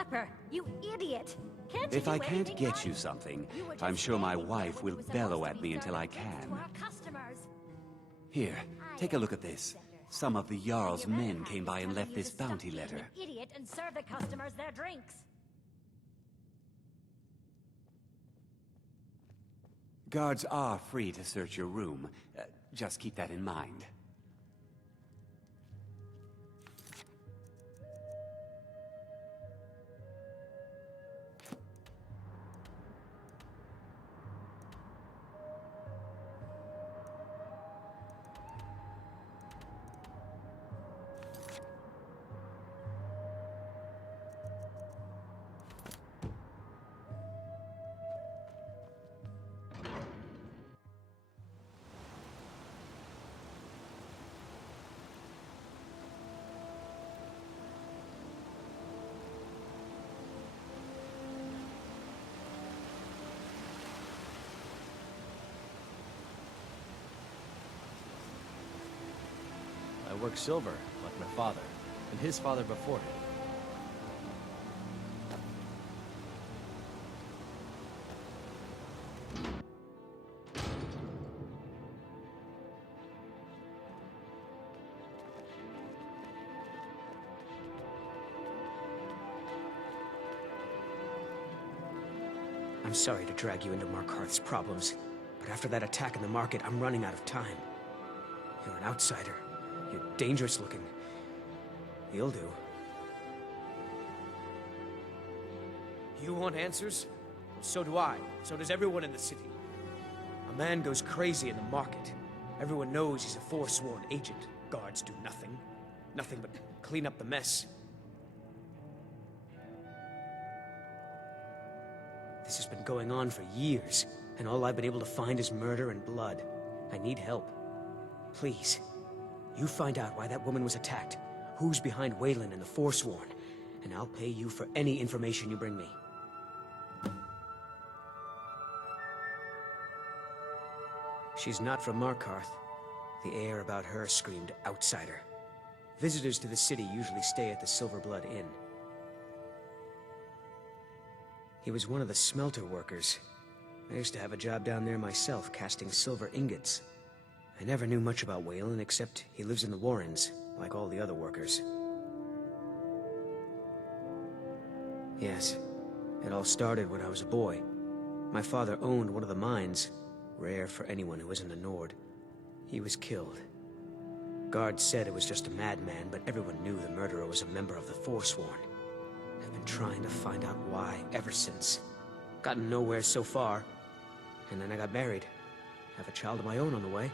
clapper, you idiot! Can't you If do I can't anything get right? you something, You were I'm just sure my standing there wife when will it was bellow supposed at to me be until I serving drinks can. to our customers. Here, take a look at this. Some of the Jarl's men came by and left this bounty letter. An idiot and serve the customers their drinks. Guards are free to search your room. Just keep that in mind. I work silver, like my father, and his father before him. I'm sorry to drag you into Markarth's problems, but after that attack in the market, I'm running out of time. You're an outsider. You're dangerous looking. You'll do. You want answers? Well, so do I. So does everyone in the city. A man goes crazy in the market. Everyone knows he's a forsworn agent. Guards do nothing. Nothing but clean up the mess. This has been going on for years, and all I've been able to find is murder and blood. I need help. Please, you find out why that woman was attacked, who's behind Wayland and the Forsworn, and I'll pay you for any information you bring me. She's not from Markarth. The air about her screamed outsider. Visitors to the city usually stay at the Silverblood Inn. He was one of the smelter workers. I used to have a job down there myself, casting silver ingots. I never knew much about Wayland, except he lives in the Warrens, like all the other workers. Yes, it all started when I was a boy. My father owned one of the mines, rare for anyone who isn't a Nord. He was killed. Guards said it was just a madman, but everyone knew the murderer was a member of the Forsworn. I've been trying to find out why ever since. Gotten nowhere so far. And then I got married. Have a child of my own on the way.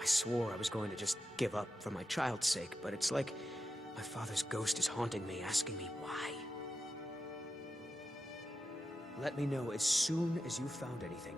I swore I was going to just give up for my child's sake, but it's like my father's ghost is haunting me, asking me why. Let me know as soon as you've found anything.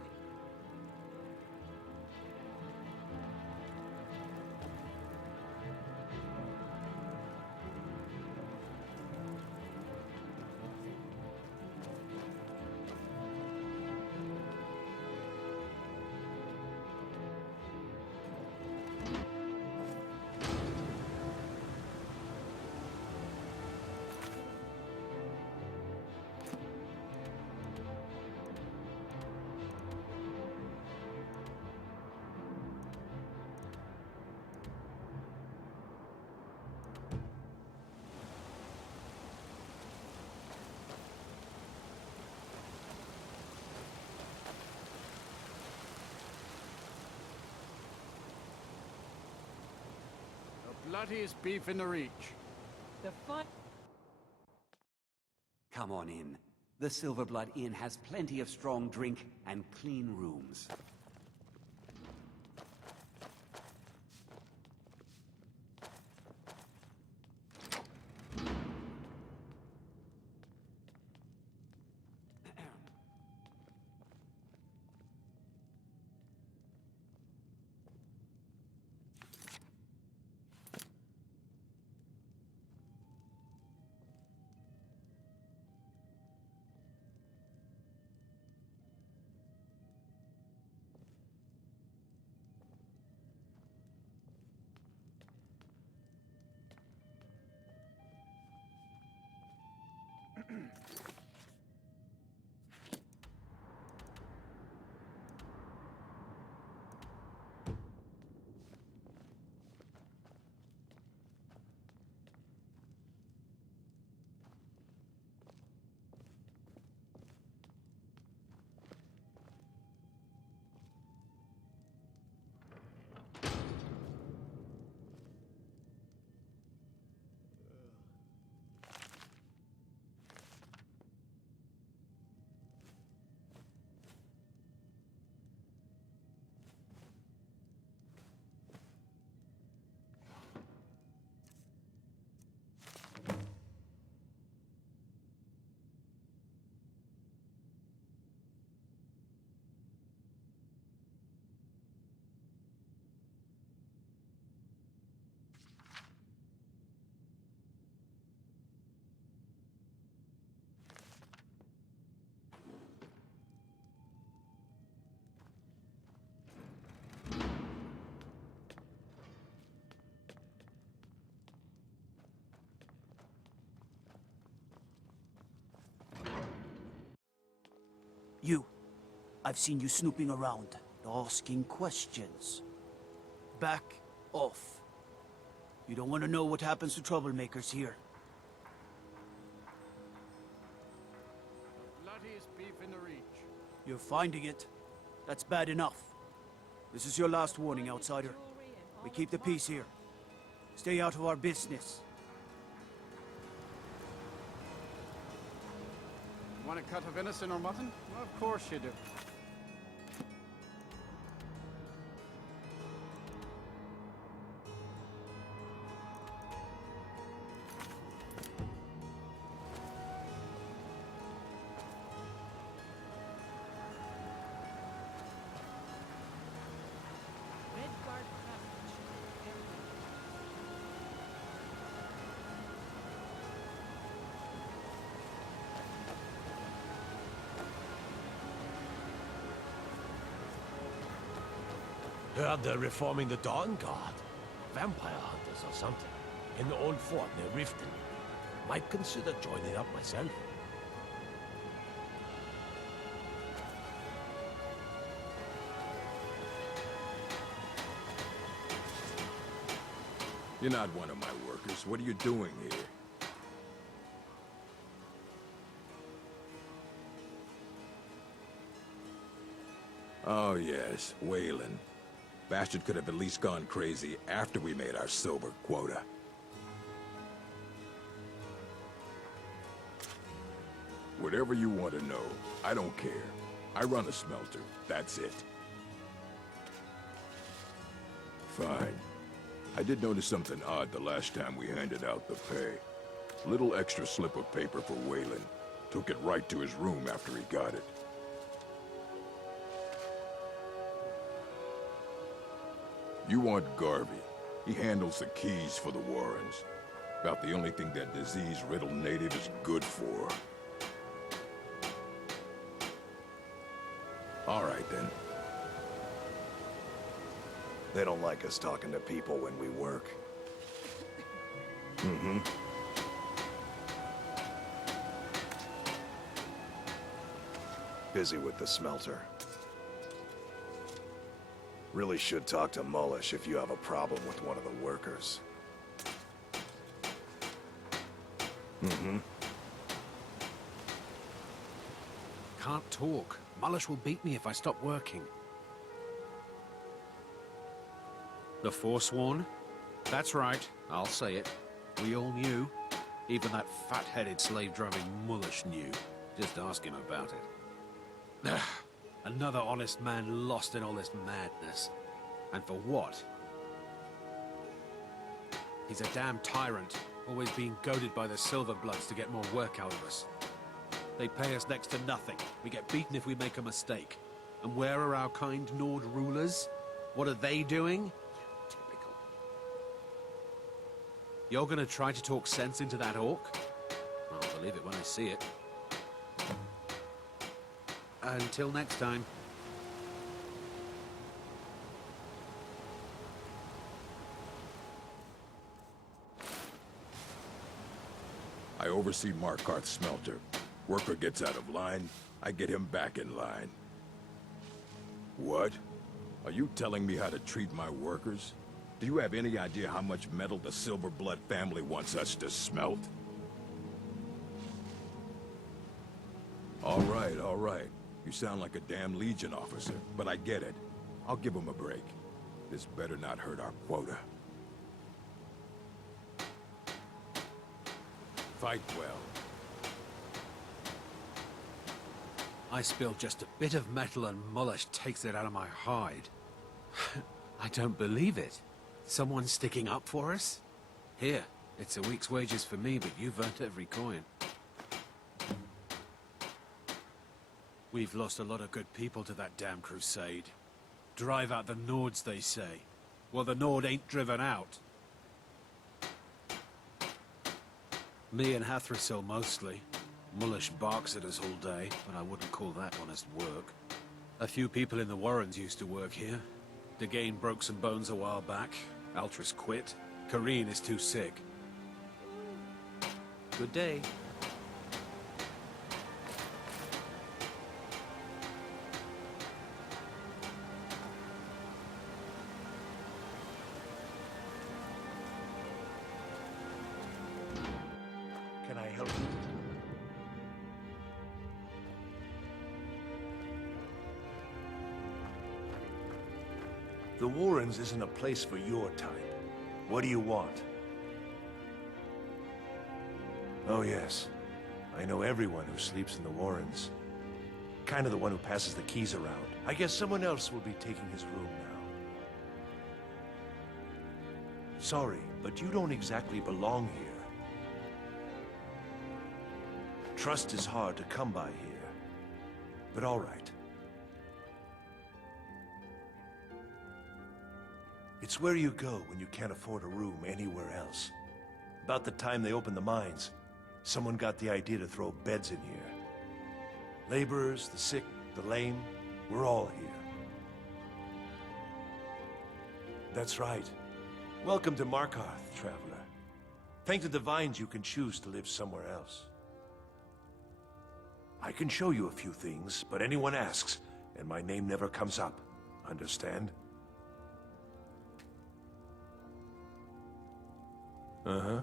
Bloodiest beef in the Reach. The fun. Come on in. The Silverblood Inn has plenty of strong drink and clean rooms. You. I've seen you snooping around, asking questions. Back off. You don't want to know what happens to troublemakers here. The bloodiest beef in the reach. You're finding it. That's bad enough. This is your last warning, outsider. We keep the peace here. Stay out of our business. Want a cut of venison or mutton? Well, of course you do. Heard they're reforming the Dawn Guard. Vampire hunters or something. In the old fort near Riften. Might consider joining up myself. You're not one of my workers. What are you doing here? Oh yes, Wayland. Bastard could have at least gone crazy after we made our silver quota. Whatever you want to know, I don't care. I run a smelter, that's it. Fine. I did notice something odd the last time we handed out the pay. Little extra slip of paper for Wayland. Took it right to his room after he got it. You want Garvey. He handles the keys for the Warrens. About the only thing that disease-riddled native is good for. All right, then. They don't like us talking to people when we work. Mm-hmm. Busy with the smelter. Really should talk to Mullish if you have a problem with one of the workers. Mm-hmm. Can't talk. Mullish will beat me if I stop working. The Forsworn? That's right, I'll say it. We all knew. Even that fat-headed slave-driving Mullish knew. Just ask him about it. Another honest man lost in all this madness. And for what? He's a damn tyrant, always being goaded by the Silverbloods to get more work out of us. They pay us next to nothing. We get beaten if we make a mistake. And where are our kind Nord rulers? What are they doing? Typical. You're gonna try to talk sense into that orc? I'll believe it when I see it. Until next time. I oversee Markarth's smelter. Worker gets out of line, I get him back in line. What? Are you telling me how to treat my workers? Do you have any idea how much metal the Silverblood family wants us to smelt? All right, all right. You sound like a damn Legion officer, but I get it. I'll give him a break. This better not hurt our quota. Fight well. I spill just a bit of metal and Mullish takes it out of my hide. I don't believe it. Someone sticking up for us? Here, it's a week's wages for me, but you've earned every coin. We've lost a lot of good people to that damn crusade. Drive out the Nords, they say. Well, the Nord ain't driven out. Me and Hathrasil mostly. Mullish barks at us all day, but I wouldn't call that honest work. A few people in the Warrens used to work here. Degane broke some bones a while back. Altris quit. Kareen is too sick. Good day. The Warrens isn't a place for your type. What do you want? Oh yes. I know everyone who sleeps in the Warrens. Kind of the one who passes the keys around. I guess someone else will be taking his room now. Sorry, but you don't exactly belong here. Trust is hard to come by here. But all right. It's where you go when you can't afford a room anywhere else. About the time they opened the mines, someone got the idea to throw beds in here. Laborers, the sick, the lame, we're all here. That's right. Welcome to Markarth, traveler. Thank the Divines you can choose to live somewhere else. I can show you a few things, but anyone asks, and my name never comes up. Understand? Uh-huh.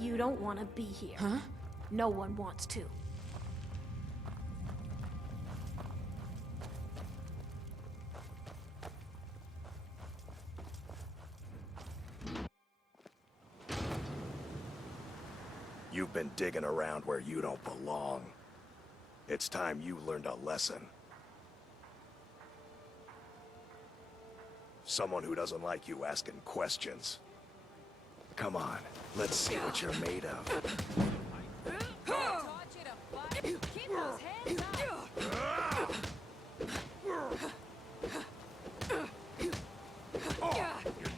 You don't want to be here. Huh? No one wants to. You've been digging around where you don't belong. It's time you learned a lesson. Someone who doesn't like you asking questions. Come on, let's see what you're made of. Keep those hands up!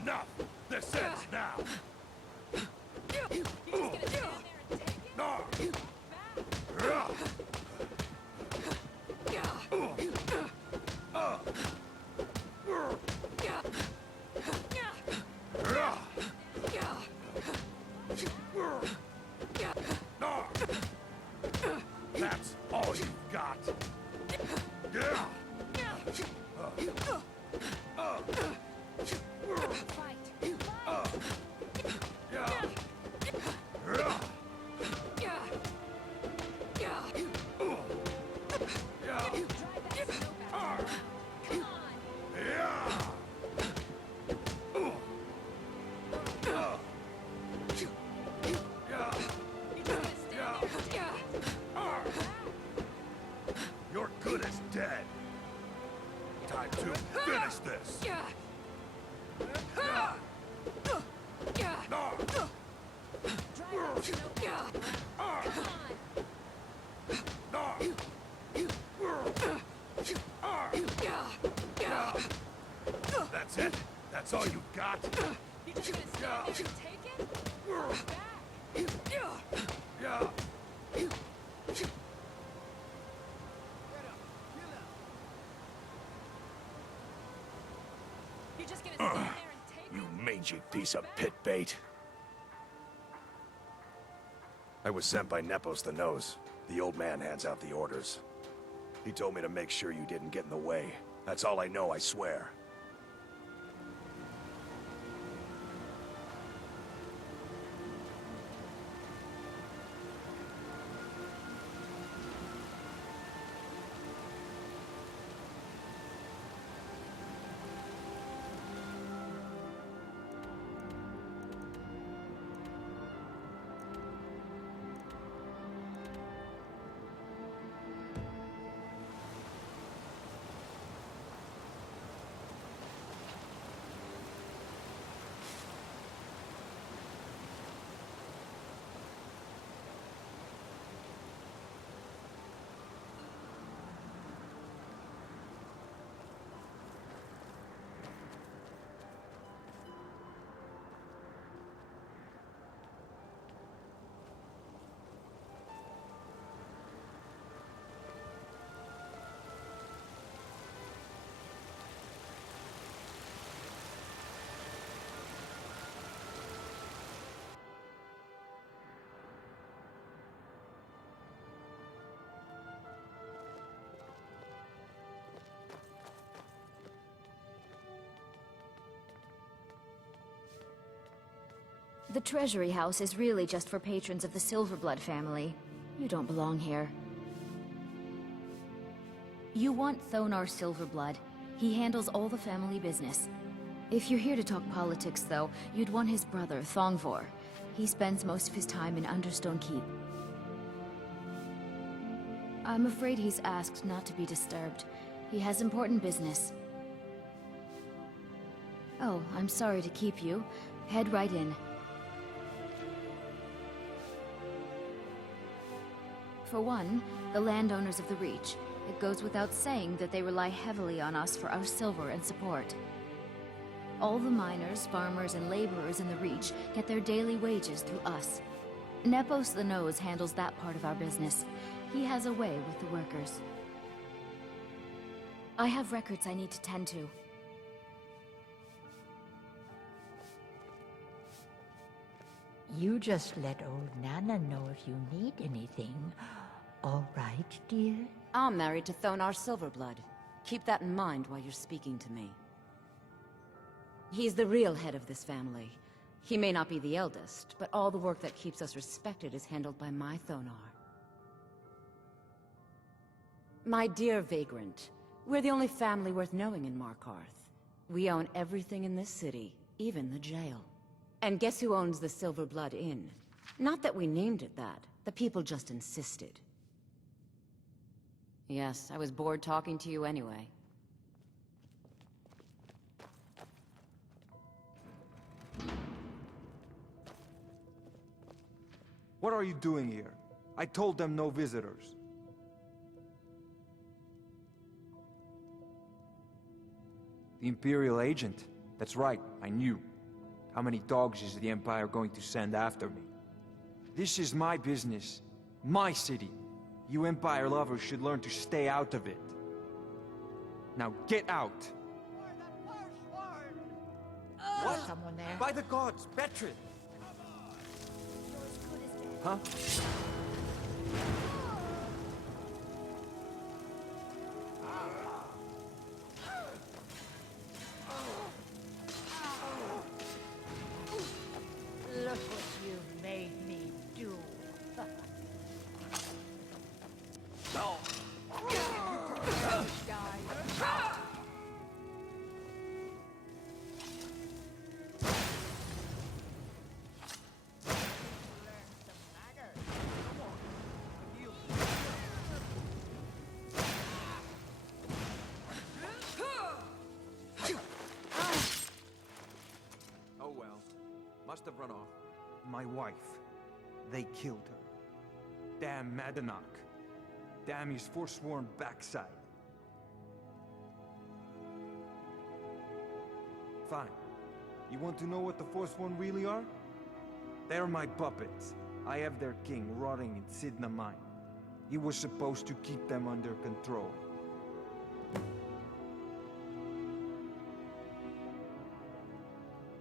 Enough! This ends now! You just gonna stand there and take it? No! That's all you've got! You're good as dead. Time to finish this. That's it? That's all you got? You just gonna stand there and take it? You mangy piece of pit bait. I was sent by Nepos the Nose. The old man hands out the orders. He told me to make sure you didn't get in the way. That's all I know, I swear. The Treasury House is really just for patrons of the Silverblood family. You don't belong here. You want Thonar Silverblood. He handles all the family business. If you're here to talk politics, though, you'd want his brother, Thongvor. He spends most of his time in Understone Keep. I'm afraid he's asked not to be disturbed. He has important business. Oh, I'm sorry to keep you. Head right in. For one, the landowners of the Reach. It goes without saying that they rely heavily on us for our silver and support. All the miners, farmers, and laborers in the Reach get their daily wages through us. Nepos the Nose handles that part of our business. He has a way with the workers. I have records I need to tend to. You just let old Nana know if you need anything. All right, dear? I'm married to Thonar Silverblood. Keep that in mind while you're speaking to me. He's the real head of this family. He may not be the eldest, but all the work that keeps us respected is handled by my Thonar. My dear Vagrant, we're the only family worth knowing in Markarth. We own everything in this city, even the jail. And guess who owns the Silverblood Inn? Not that we named it that. The people just insisted. Yes, I was bored talking to you anyway. What are you doing here? I told them no visitors. The Imperial agent? That's right, I knew. How many dogs is the Empire going to send after me? This is my business. My city. You Empire lovers should learn to stay out of it. Now get out! What? Someone there? By the gods, Betrid! Huh? Look what you've made me do. No! Oh well. Must have run off. My wife. They killed her. Damn Madanach. Damn his forsworn backside. Fine. You want to know what the Forsworn really are? They're my puppets. I have their king rotting in Sidna Mine. He was supposed to keep them under control.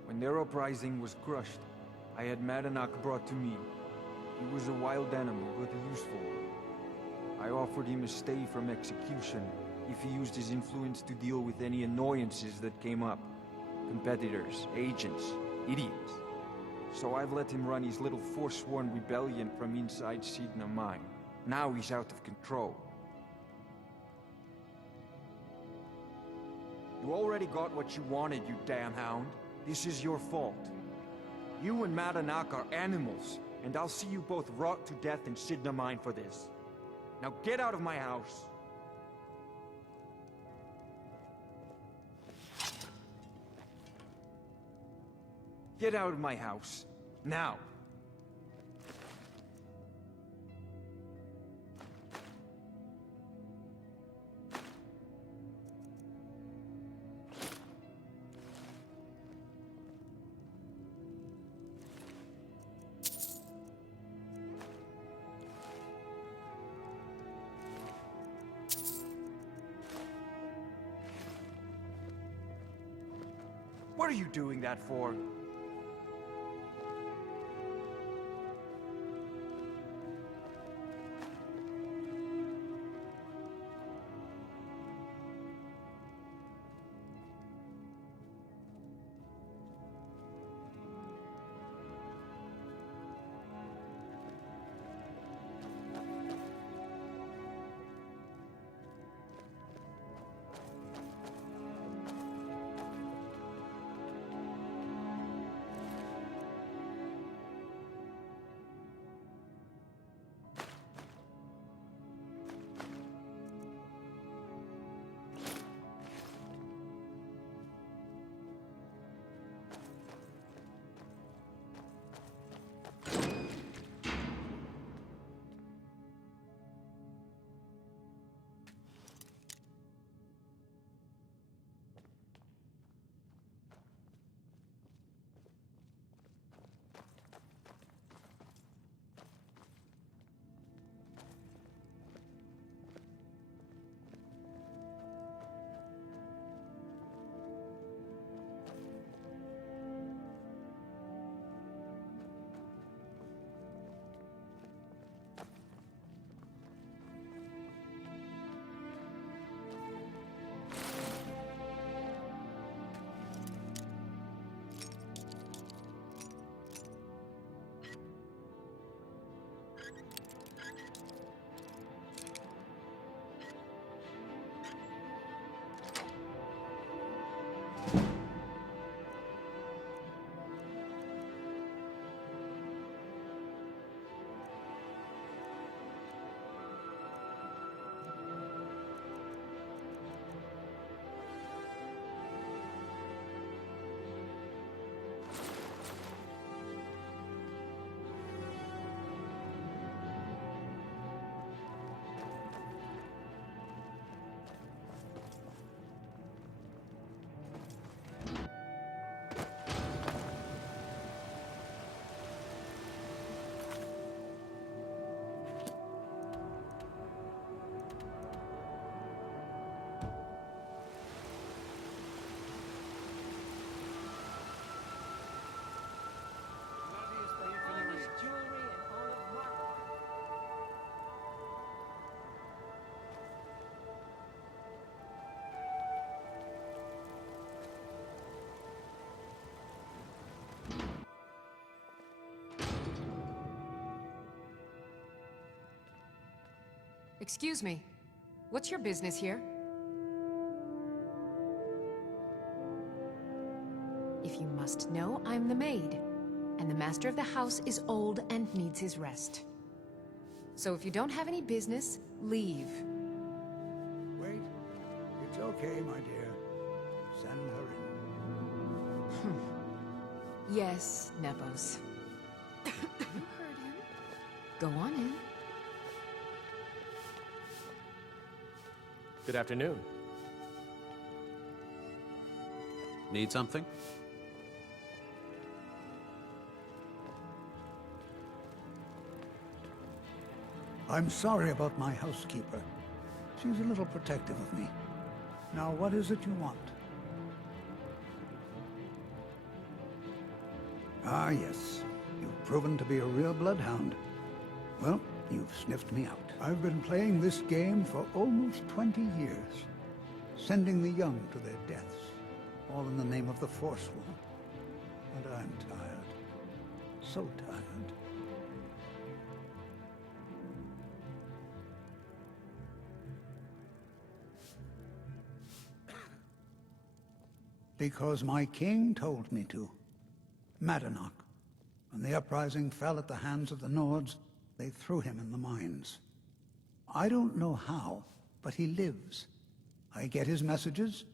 When their uprising was crushed, I had Madanach brought to me. He was a wild animal, but a useful one. I offered him a stay from execution if he used his influence to deal with any annoyances that came up. Competitors, agents, idiots. So I've let him run his little forsworn rebellion from inside Sidna Mine. Now he's out of control. You already got what you wanted, you damn hound. This is your fault. You and Madanak are animals, and I'll see you both rot to death in Sidna Mine for this. Now get out of my house. Get out of my house. Now. What are you doing that for? Excuse me. What's your business here? If you must know, I'm the maid. And the master of the house is old and needs his rest. So if you don't have any business, leave. Wait. It's okay, my dear. Send her in. Yes, Nepos. You heard him. Go on in. Good afternoon. Need something? I'm sorry about my housekeeper. She's a little protective of me. Now, what is it you want? Ah, yes. You've proven to be a real bloodhound. Well, you've sniffed me out. I've been playing this game for almost 20 years, sending the young to their deaths, all in the name of the Forsworn. And I'm tired. So tired. Because my king told me to. Madanach. When the uprising fell at the hands of the Nords, they threw him in the mines. I don't know how, but he lives. I get his messages,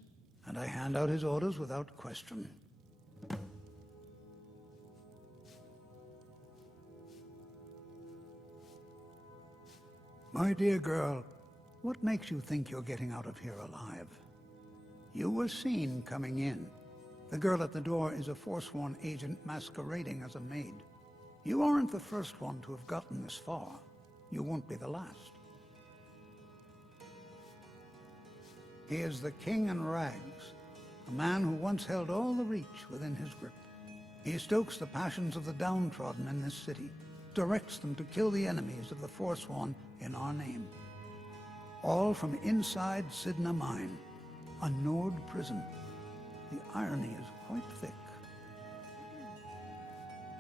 and I hand out his orders without question. My dear girl, what makes you think you're getting out of here alive? You were seen coming in. The girl at the door is a Forsworn agent masquerading as a maid. You aren't the first one to have gotten this far. You won't be the last. He is the King in Rags, a man who once held all the Reach within his grip. He stokes the passions of the downtrodden in this city, directs them to kill the enemies of the Forsworn in our name. All from inside Sidna Mine, a Nord prison. The irony is quite thick.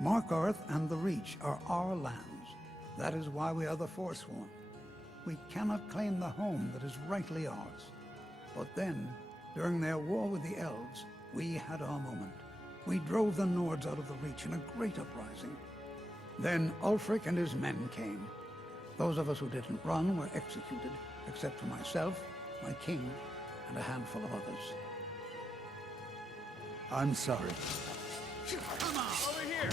Markarth and the Reach are our lands. That is why we are the Forsworn. We cannot claim the home that is rightly ours. But then, during their war with the Elves, we had our moment. We drove the Nords out of the Reach in a great uprising. Then Ulfric and his men came. Those of us who didn't run were executed, except for myself, my king, and a handful of others. I'm sorry. Come on, over here!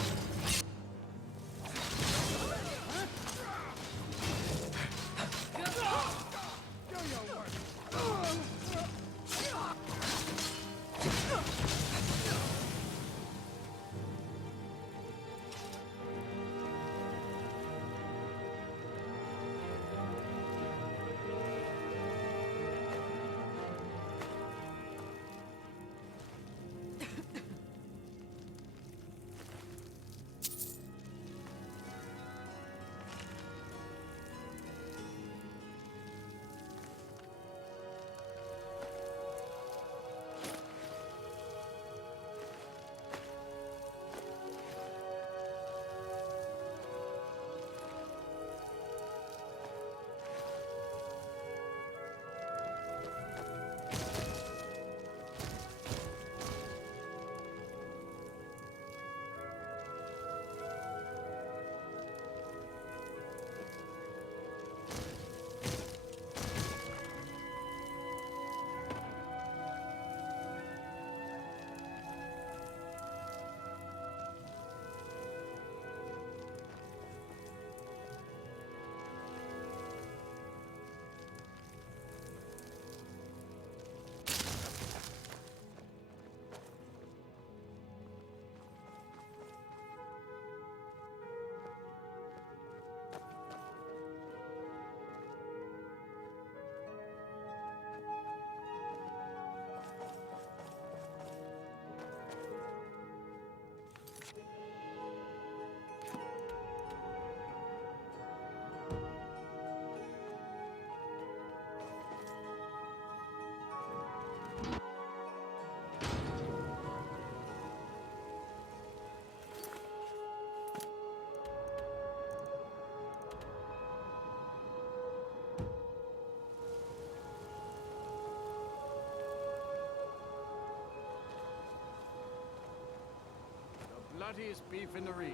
Bloodiest beef in the Reach.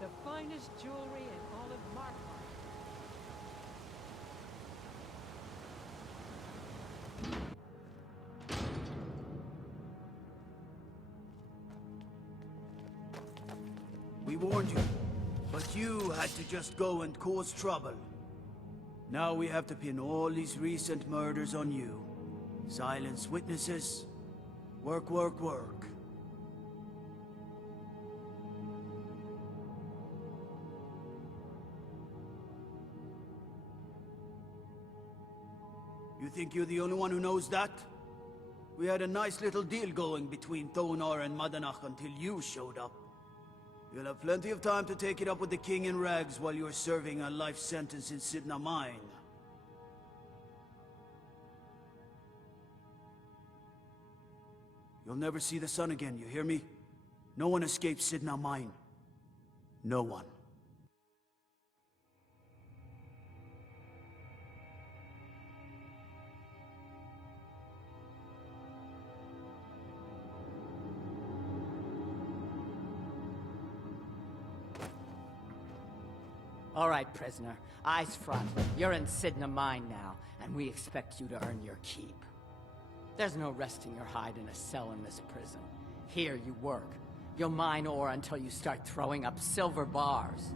The finest jewelry in all of Markarth. We warned you, but you had to just go and cause trouble. Now we have to pin all these recent murders on you. Silence witnesses. Work, work, work. You think you're the only one who knows that? We had a nice little deal going between Thonar and Madanach until you showed up. You'll have plenty of time to take it up with the king in rags while you're serving a life sentence in Sidna Mine. You'll never see the sun again, you hear me? No one escapes Sidna Mine. No one. All right, prisoner. Eyes front. You're in Sidna Mine now, and we expect you to earn your keep. There's no resting your hide in a cell in this prison. Here you work. You'll mine ore until you start throwing up silver bars.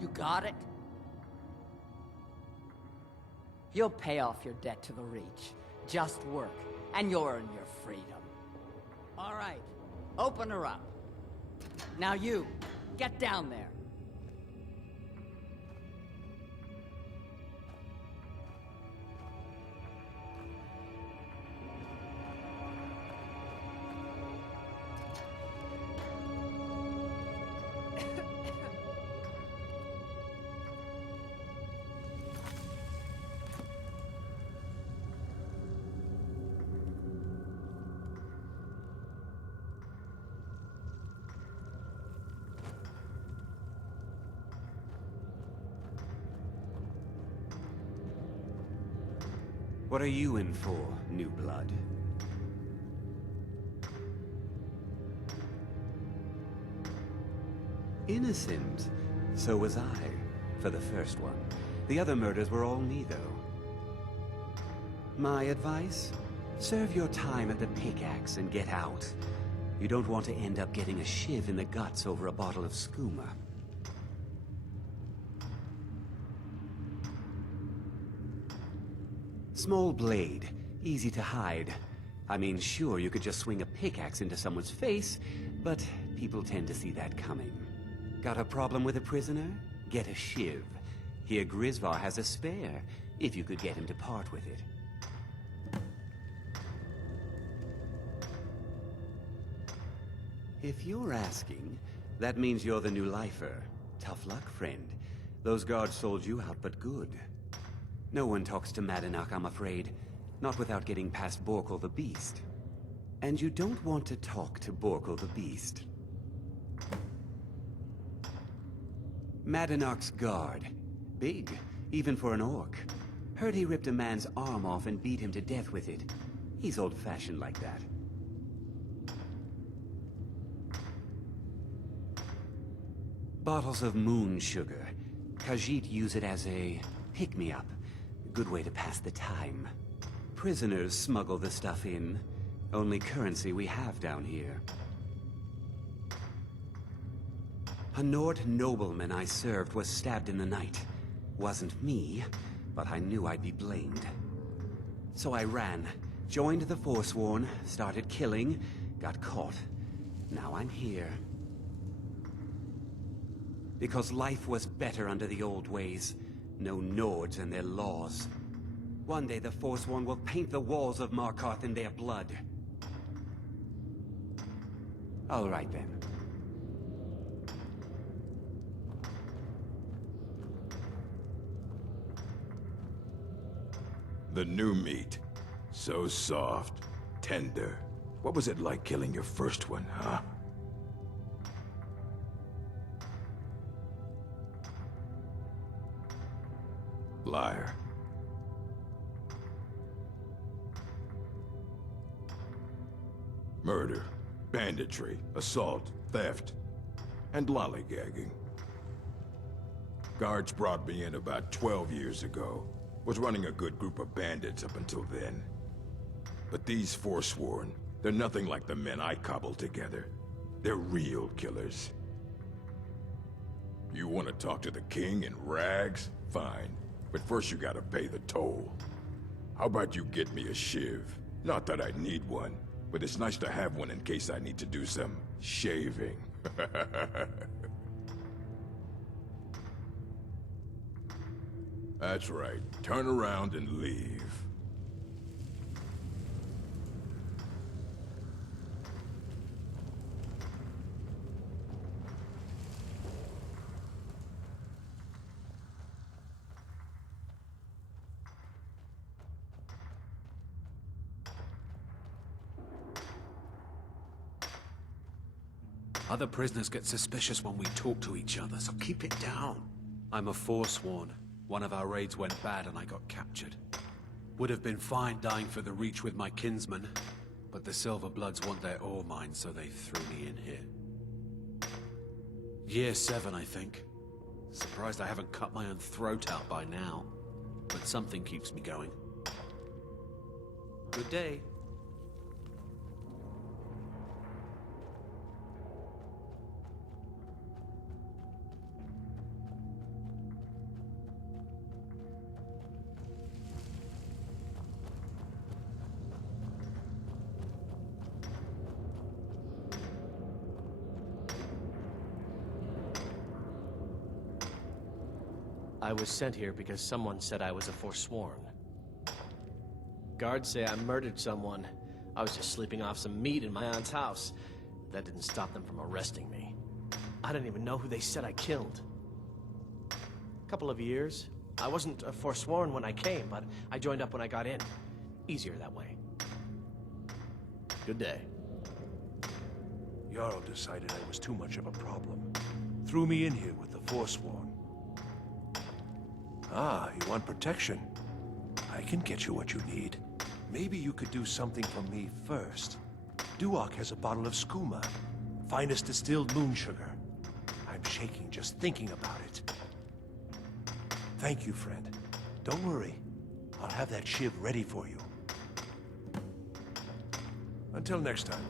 You got it? You'll pay off your debt to the Reach. Just work, and you'll earn your freedom. All right, open her up. Now you, get down there. What are you in for, new blood? Innocent. So was I, for the first one. The other murders were all me, though. My advice? Serve your time at the pickaxe and get out. You don't want to end up getting a shiv in the guts over a bottle of skooma. Small blade, easy to hide. I mean, sure, you could just swing a pickaxe into someone's face, but people tend to see that coming. Got a problem with a prisoner? Get a shiv. Here Grisvar has a spare, if you could get him to part with it. If you're asking, that means you're the new lifer. Tough luck, friend. Those guards sold you out, but good. No one talks to Madanach, I'm afraid. Not without getting past Borkul the Beast. And you don't want to talk to Borkul the Beast. Madanach's guard. Big, even for an orc. Heard he ripped a man's arm off and beat him to death with it. He's old-fashioned like that. Bottles of moon sugar. Khajiit use it as a pick-me-up. Good way to pass the time. Prisoners smuggle the stuff in. Only currency we have down here. A Nord nobleman I served was stabbed in the night. Wasn't me, but I knew I'd be blamed. So I ran, joined the Forsworn, started killing, got caught. Now I'm here. Because life was better under the old ways. No Nords and their laws. One day the Forsworn will paint the walls of Markarth in their blood. All right then. The new meat. So soft, tender. What was it like killing your first one, huh? Liar. Murder, banditry, assault, theft, and lollygagging. Guards brought me in about 12 years ago. Was running a good group of bandits up until then. But these Forsworn, they're nothing like the men I cobbled together. They're real killers. You want to talk to the king in rags? Fine. But first you gotta pay the toll. How about you get me a shiv? Not that I need one, but it's nice to have one in case I need to do some shaving. That's right. Turn around and leave. Other prisoners get suspicious when we talk to each other, so keep it down. I'm a Forsworn. One of our raids went bad and I got captured. Would have been fine dying for the Reach with my kinsmen, but the Silver Bloods want their ore mines, so they threw me in here. Year 7, I think. Surprised I haven't cut my own throat out by now. But something keeps me going. Good day. I was sent here because someone said I was a Forsworn. Guards say I murdered someone. I was just sleeping off some meat in my aunt's house. That didn't stop them from arresting me. I didn't even know who they said I killed. Couple of years. I wasn't a Forsworn when I came, but I joined up when I got in. Easier that way. Good day. Jarl decided I was too much of a problem. Threw me in here with the Forsworn. Ah, you want protection? I can get you what you need. Maybe you could do something for me first. Duok has a bottle of skooma, finest distilled moon sugar. I'm shaking just thinking about it. Thank you, friend. Don't worry. I'll have that shiv ready for you. Until next time.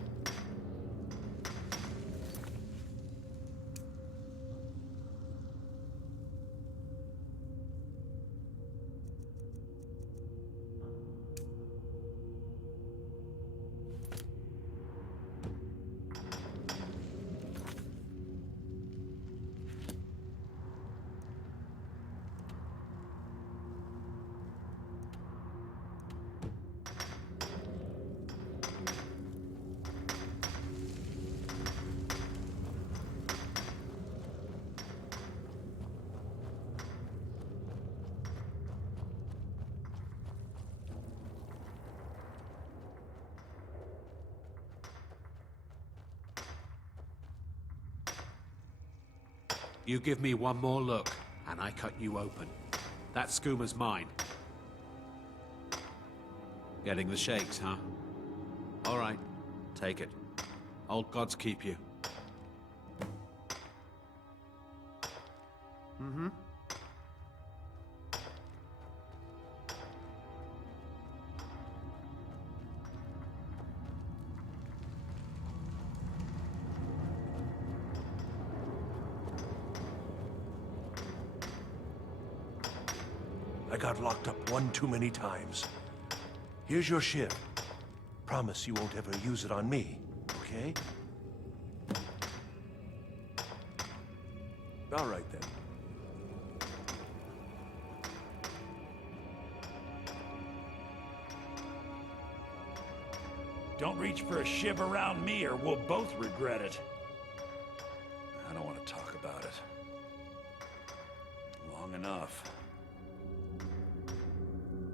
You give me one more look, and I cut you open. That skooma's mine. Getting the shakes, huh? All right, take it. Old gods keep you. Mm-hmm. I got locked up one too many times. Here's your shiv. Promise you won't ever use it on me, okay? All right, then. Don't reach for a shiv around me or we'll both regret it. I don't want to talk about it. Long enough.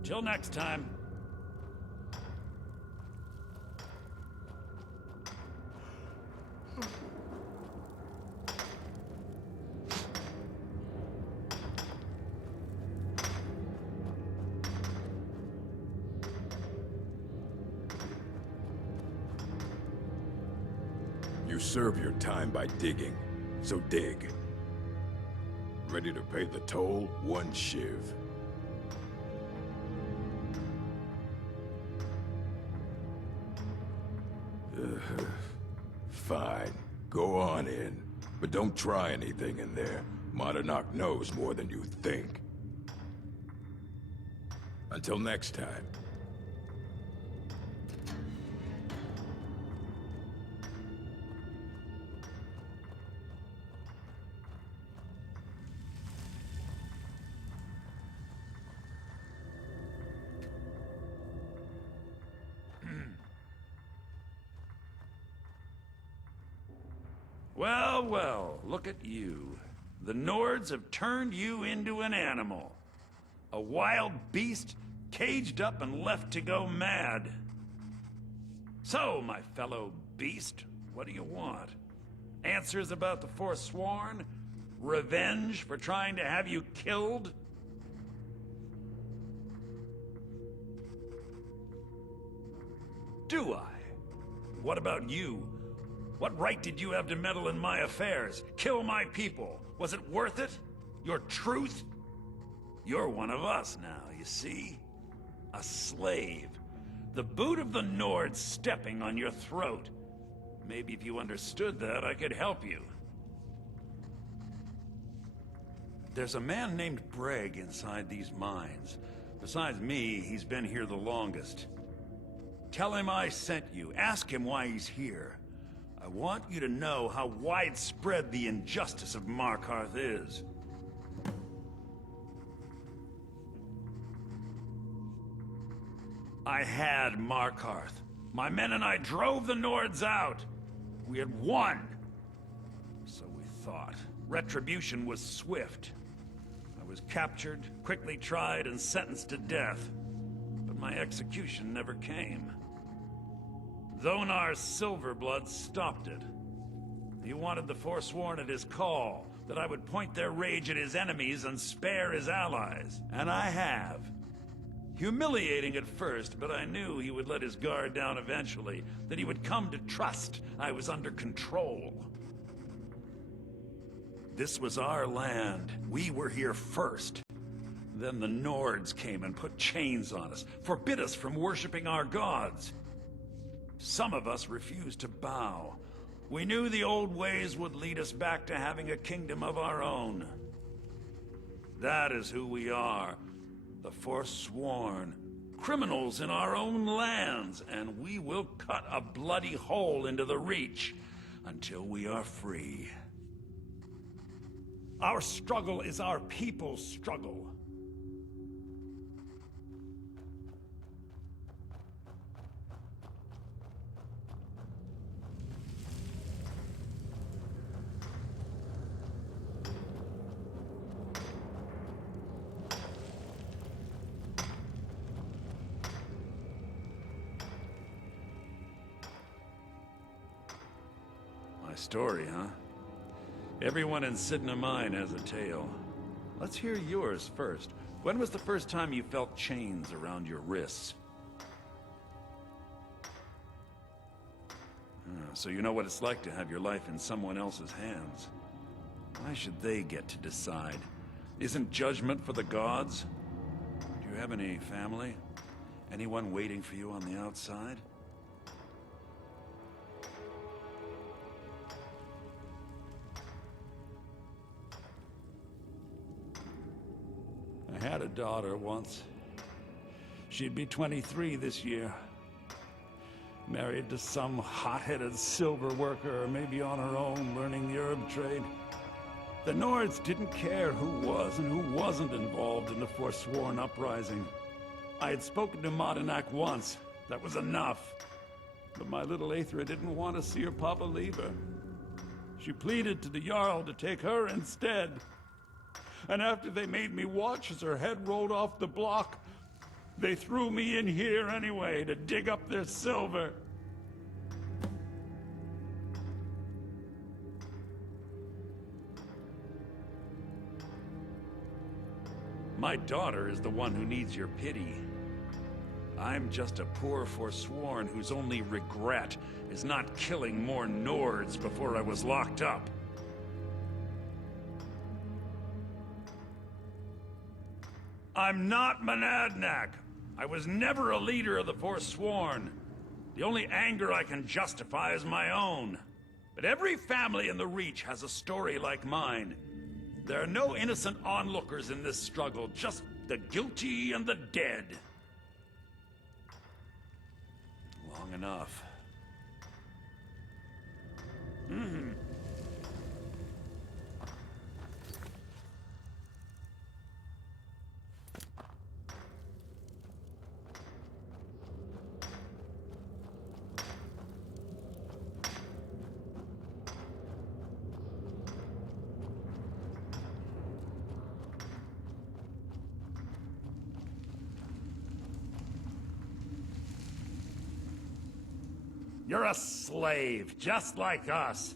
Till next time. You serve your time by digging, so dig. Ready to pay the toll? One shiv. Fine. Go on in. But don't try anything in there. Monadnock knows more than you think. Until next time. Well, well, look at you. The Nords have turned you into an animal. A wild beast, caged up and left to go mad. So, my fellow beast, what do you want? Answers about the Forsworn? Revenge for trying to have you killed? Do I? What about you? What right did you have to meddle in my affairs? Kill my people? Was it worth it? Your truth? You're one of us now, you see? A slave. The boot of the Nord stepping on your throat. Maybe if you understood that, I could help you. There's a man named Breg inside these mines. Besides me, he's been here the longest. Tell him I sent you. Ask him why he's here. I want you to know how widespread the injustice of Markarth is. I had Markarth. My men and I drove the Nords out. We had won. So we thought. Retribution was swift. I was captured, quickly tried, and sentenced to death. But my execution never came. Dhonar's Silverblood stopped it. He wanted the Forsworn at his call, that I would point their rage at his enemies and spare his allies. And I have. Humiliating at first, but I knew he would let his guard down eventually, that he would come to trust I was under control. This was our land. We were here first. Then the Nords came and put chains on us, forbid us from worshipping our gods. Some of us refused to bow. We knew the old ways would lead us back to having a kingdom of our own. That is who we are. The Forsworn. Criminals in our own lands, and we will cut a bloody hole into the Reach until we are free. Our struggle is our people's struggle. Story, huh? Everyone in Sidna Mine has a tale. Let's hear yours first. When was the first time you felt chains around your wrists? So you know what it's like to have your life in someone else's hands. Why should they get to decide? Isn't judgment for the gods? Do you have any family? Anyone waiting for you on the outside? I had a daughter once. She'd be 23 this year. Married to some hot-headed silver worker, or maybe on her own, learning the herb trade. The Nords didn't care who was and who wasn't involved in the Forsworn uprising. I had spoken to Modinak once. That was enough. But my little Aethra didn't want to see her papa leave her. She pleaded to the Jarl to take her instead. And after they made me watch as her head rolled off the block, they threw me in here anyway to dig up their silver. My daughter is the one who needs your pity. I'm just a poor Forsworn whose only regret is not killing more Nords before I was locked up. I'm not Monadnac. I was never a leader of the Forsworn. The only anger I can justify is my own. But every family in the Reach has a story like mine. There are no innocent onlookers in this struggle, just the guilty and the dead. Long enough. You're a slave, just like us.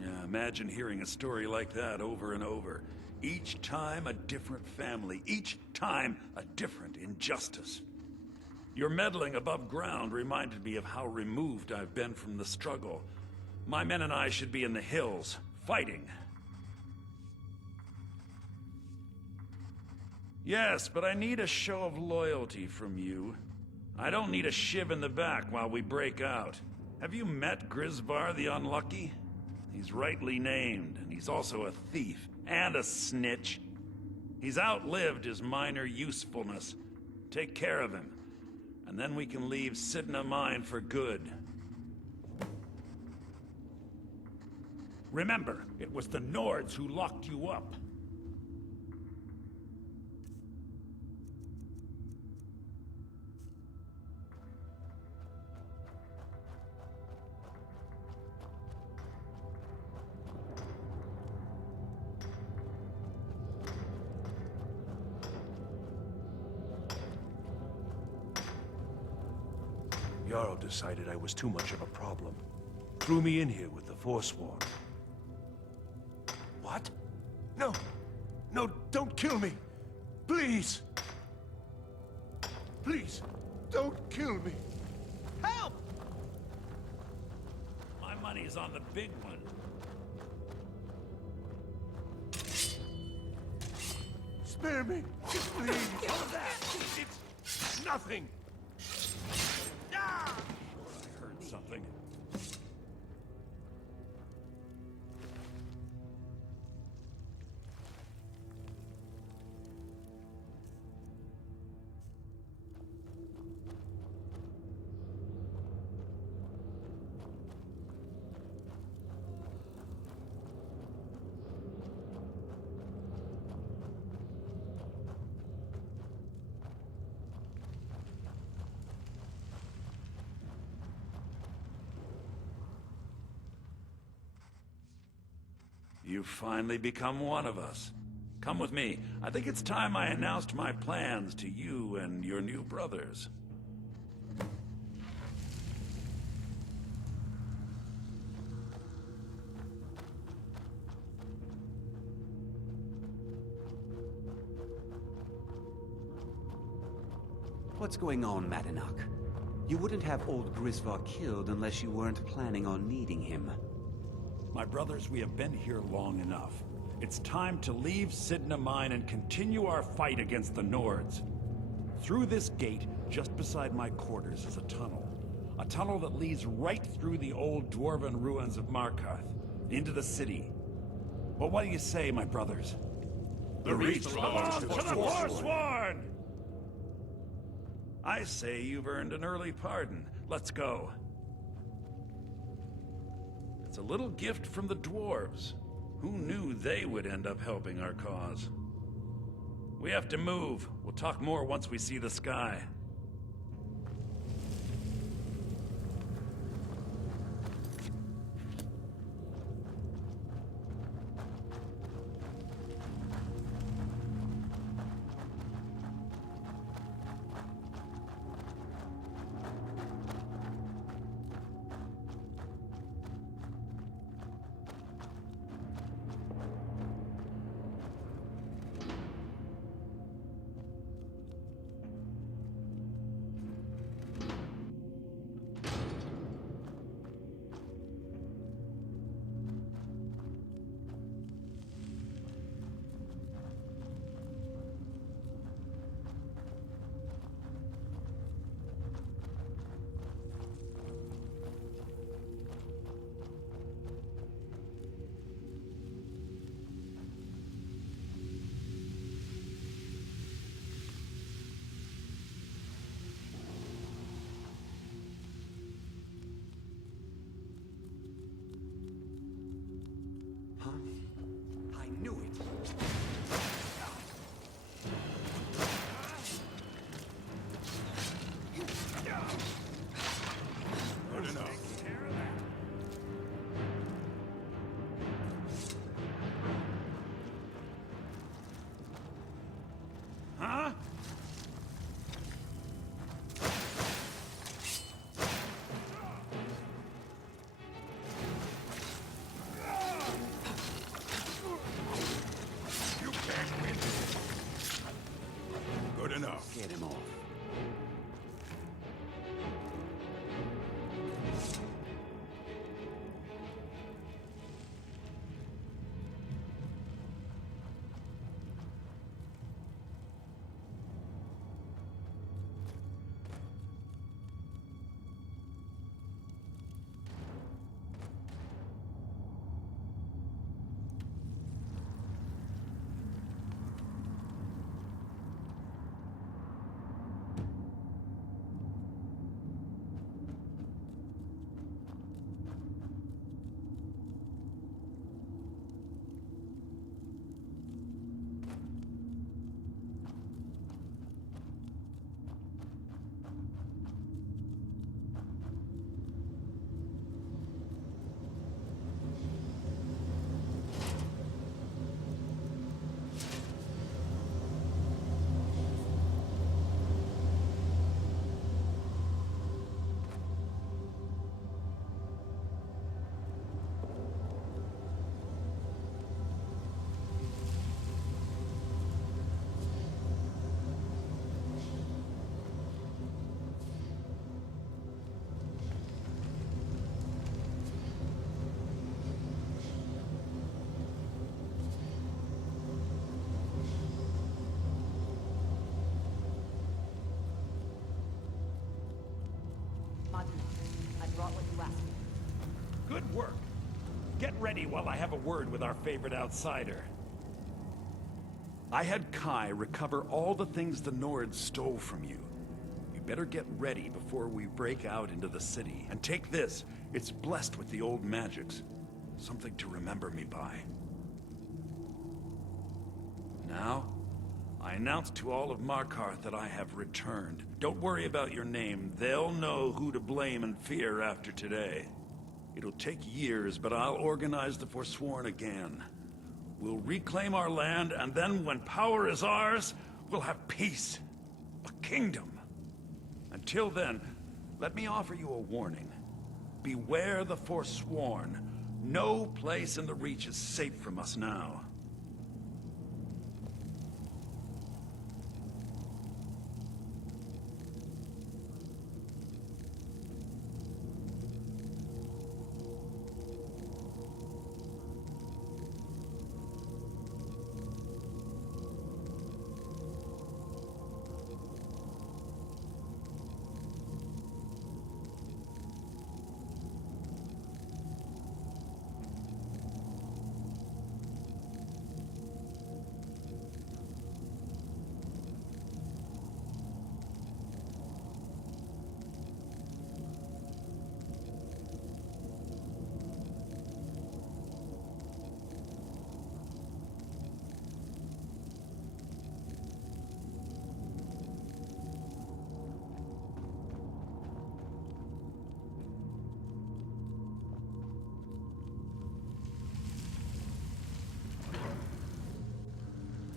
Yeah, imagine hearing a story like that over and over. Each time a different family, each time a different injustice. Your meddling above ground reminded me of how removed I've been from the struggle. My men and I should be in the hills, fighting. Yes, but I need a show of loyalty from you. I don't need a shiv in the back while we break out. Have you met Grisvar the Unlucky? He's rightly named, and he's also a thief and a snitch. He's outlived his minor usefulness. Take care of him, and then we can leave Sidna Mine for good. Remember, it was the Nords who locked you up. Jarl decided I was too much of a problem. Threw me in here with the Forsworn. What? No! No, don't kill me! Please! Please, don't kill me! Help! My money's on the big one. Spare me! Please! What was that? It's nothing! I heard something. You've finally become one of us. Come with me. I think it's time I announced my plans to you and your new brothers. What's going on, Madanach? You wouldn't have old Grisvar killed unless you weren't planning on needing him. My brothers, we have been here long enough. It's time to leave Sidna Mine and continue our fight against the Nords. Through this gate, just beside my quarters, is a tunnel. A tunnel that leads right through the old dwarven ruins of Markarth, into the city. Well, what do you say, my brothers? The Reach belongs to the Forsworn! I say you've earned an early pardon. Let's go. It's a little gift from the dwarves. Who knew they would end up helping our cause? We have to move. We'll talk more once we see the sky. Get ready while I have a word with our favorite outsider. I had Kai recover all the things the Nords stole from you. You better get ready before we break out into the city. And take this. It's blessed with the old magics. Something to remember me by. Now, I announce to all of Markarth that I have returned. Don't worry about your name. They'll know who to blame and fear after today. It'll take years, but I'll organize the Forsworn again. We'll reclaim our land, and then when power is ours, we'll have peace. A kingdom. Until then, let me offer you a warning. Beware the Forsworn. No place in the Reach is safe from us now.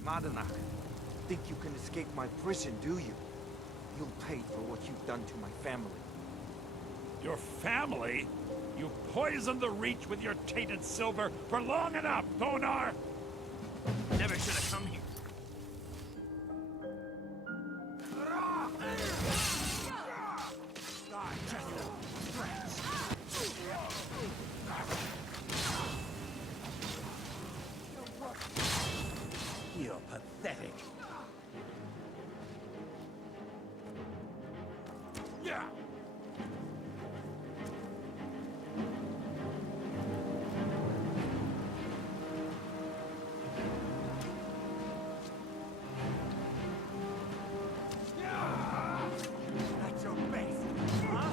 Madanach, think you can escape my prison, do you? You'll pay for what you've done to my family. Your family? You poisoned the Reach with your tainted silver for long enough, Thonar! Never should have come here. You're pathetic. Yeah. That's your base, huh?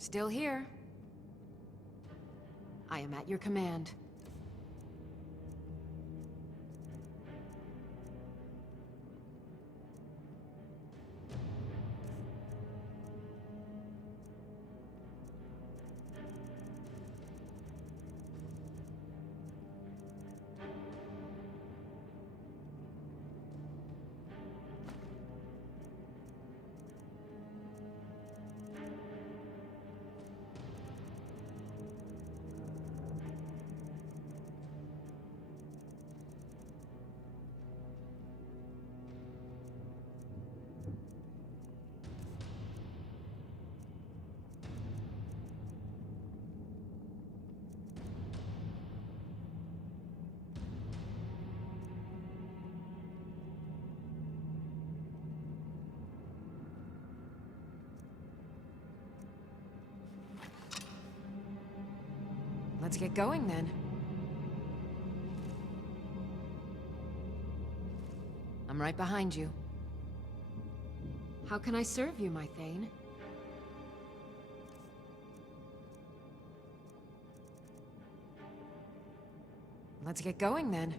Still here. I am at your command. Let's get going then. I'm right behind you. How can I serve you, my Thane? Let's get going then.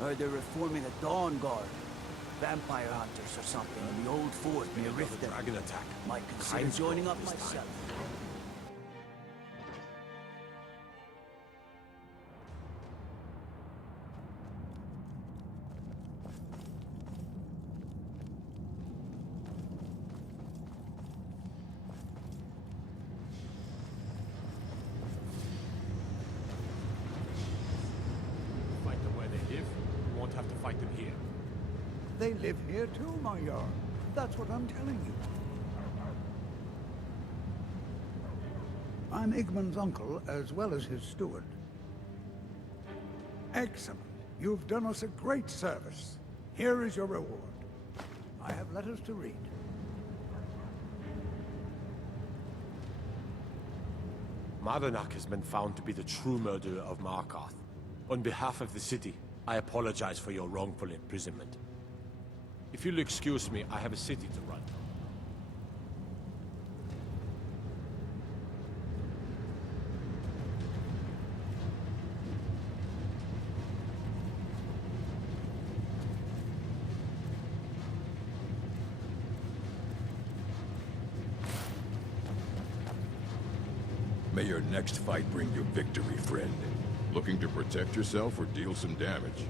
Heard they're reforming the Dawn Guard. Vampire hunters or something in the old fort near Riften. Dragon attack. Might consider joining up myself. Fight them where they live. We won't have to fight them here. They live here too, my Jarl. That's what I'm telling you. I'm Igmund's uncle, as well as his steward. Excellent. You've done us a great service. Here is your reward. I have letters to read. Madanak has been found to be the true murderer of Markarth. On behalf of the city, I apologize for your wrongful imprisonment. If you'll excuse me, I have a city to run. May your next fight bring you victory, friend. Looking to protect yourself or deal some damage?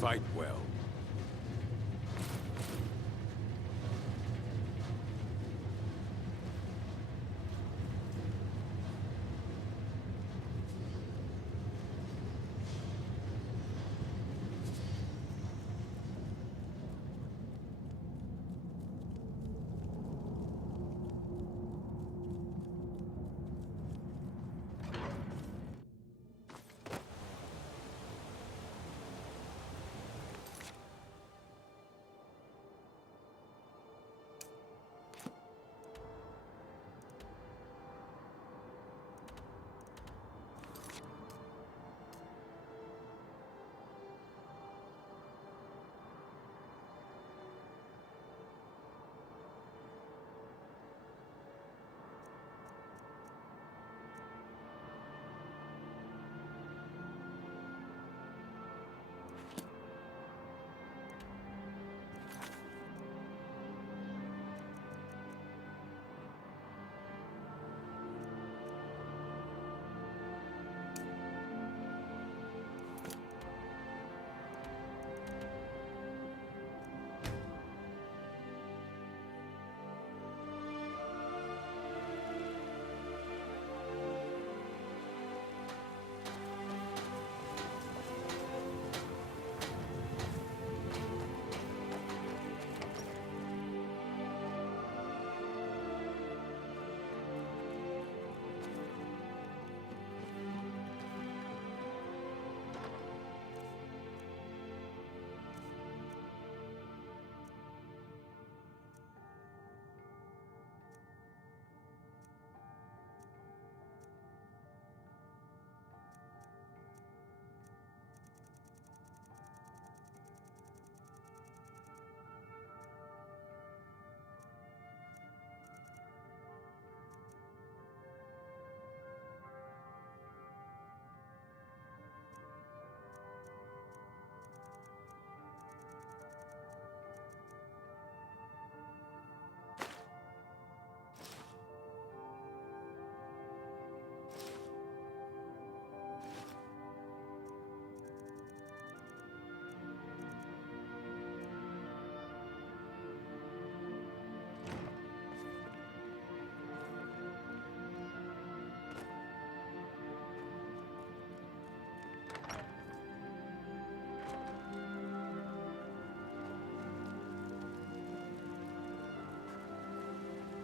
Fight well.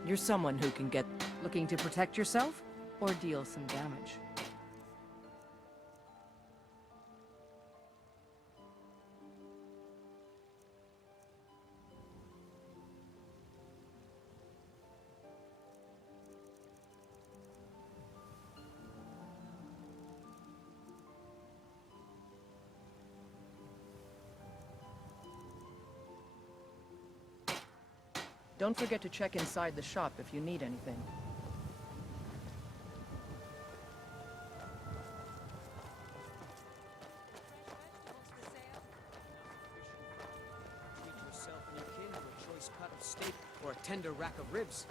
You're someone who can get... Looking to protect yourself, or deal some damage? Don't forget to check inside the shop if you need anything. Treat yourself and your kin to a choice cut of steak or a tender rack of ribs.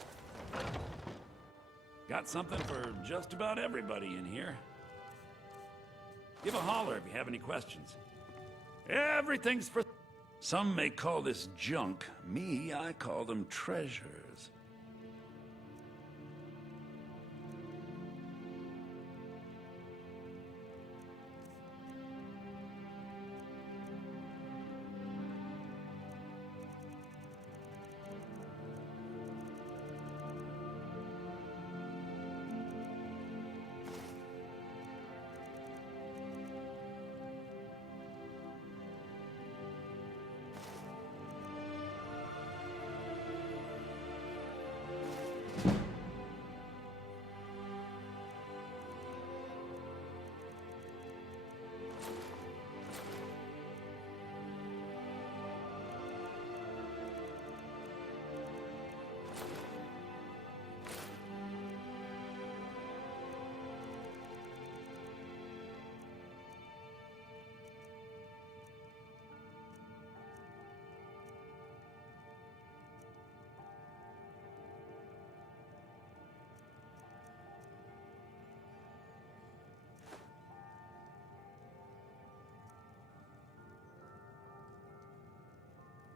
Got something for just about everybody in here. Give a holler if you have any questions. Everything's for... Some may call this junk. Me, I call them treasures.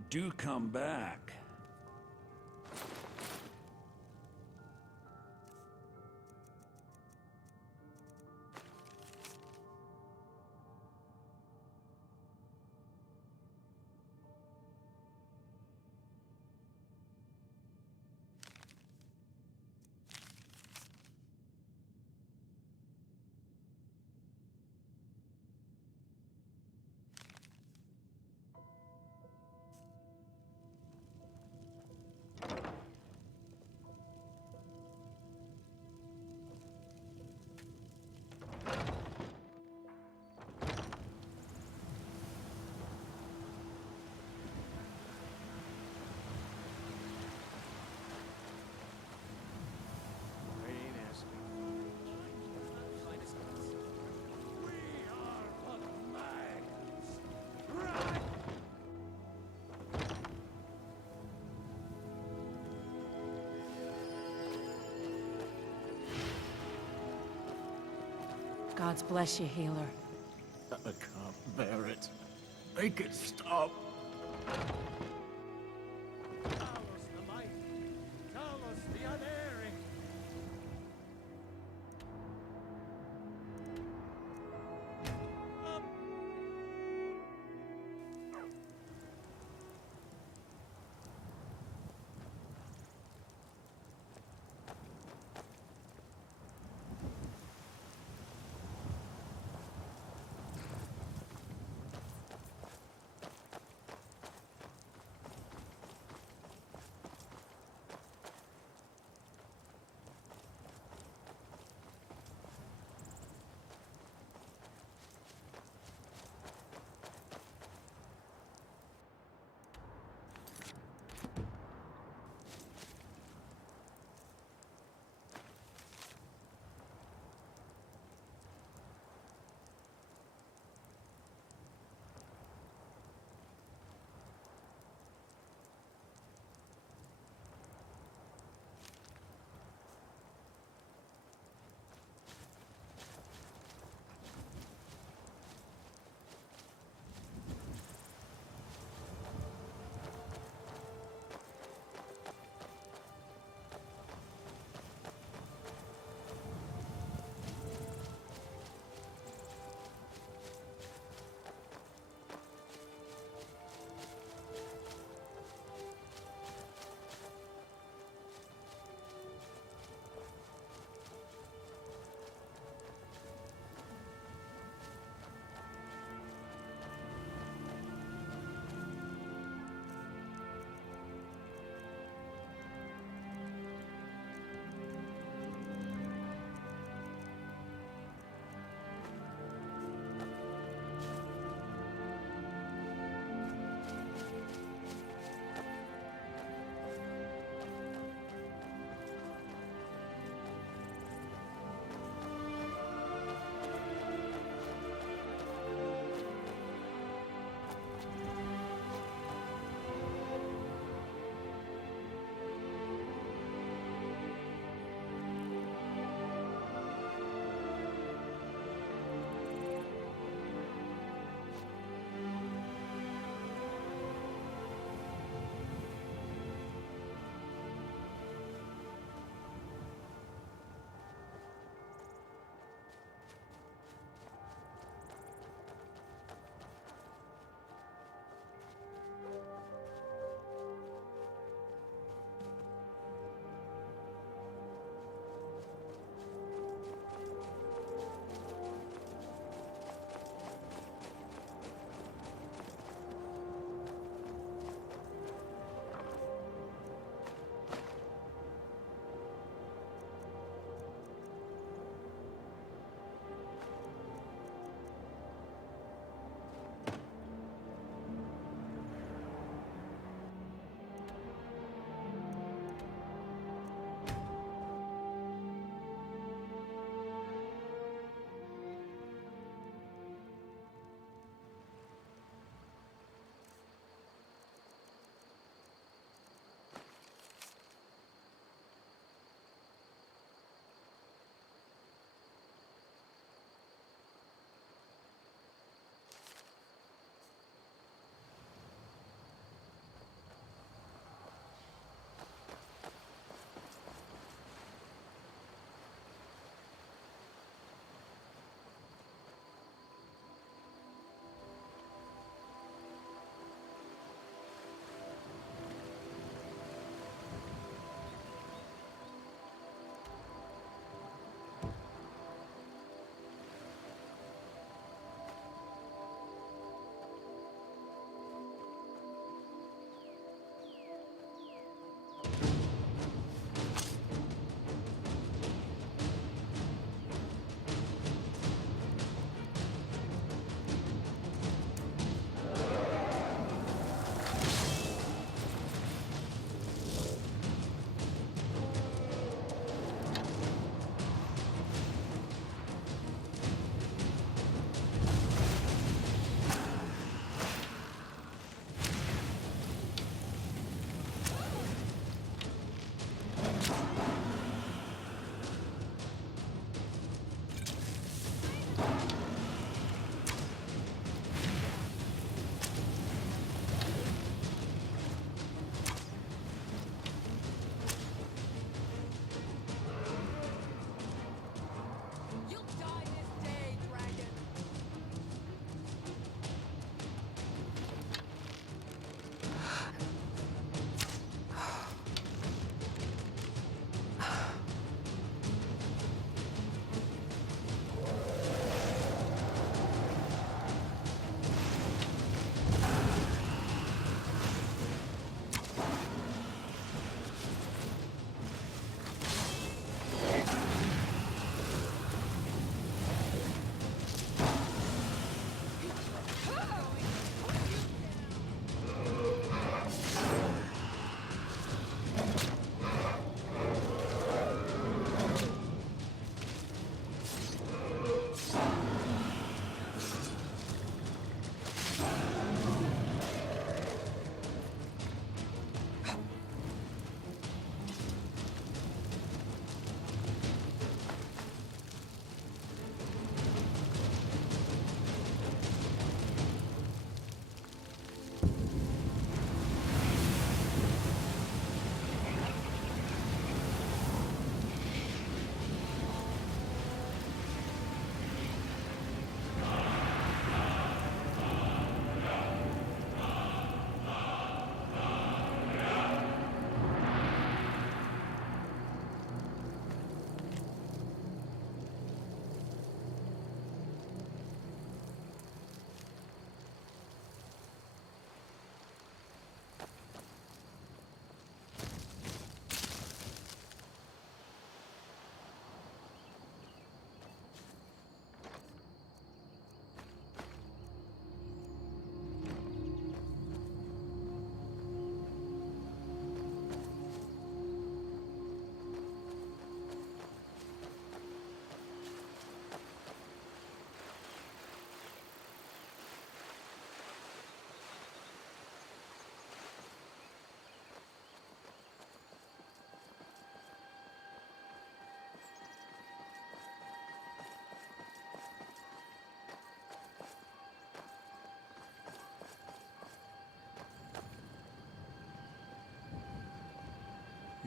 Do come back. Gods bless you, healer. I can't bear it. Make it stop.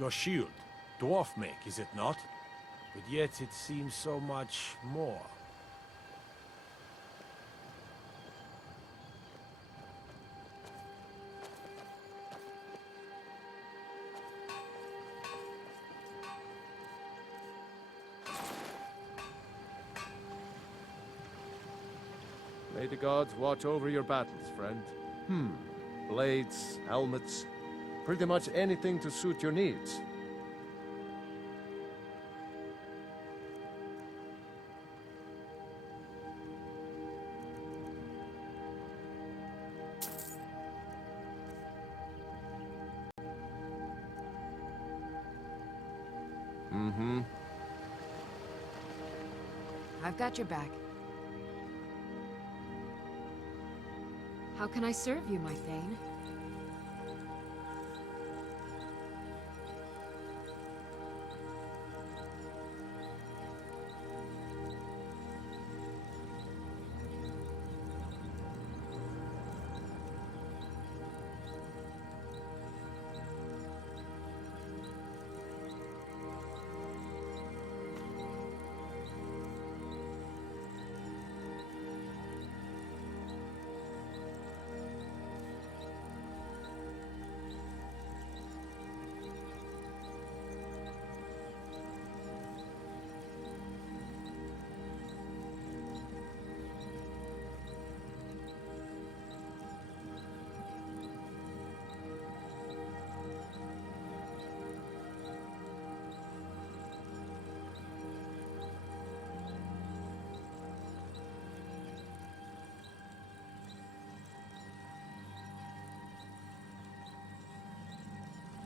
Your shield. Dwarf make, is it not? But yet it seems so much more. May the gods watch over your battles, friend. Blades, helmets, pretty much anything to suit your needs. I've got your back. How can I serve you, my Thane?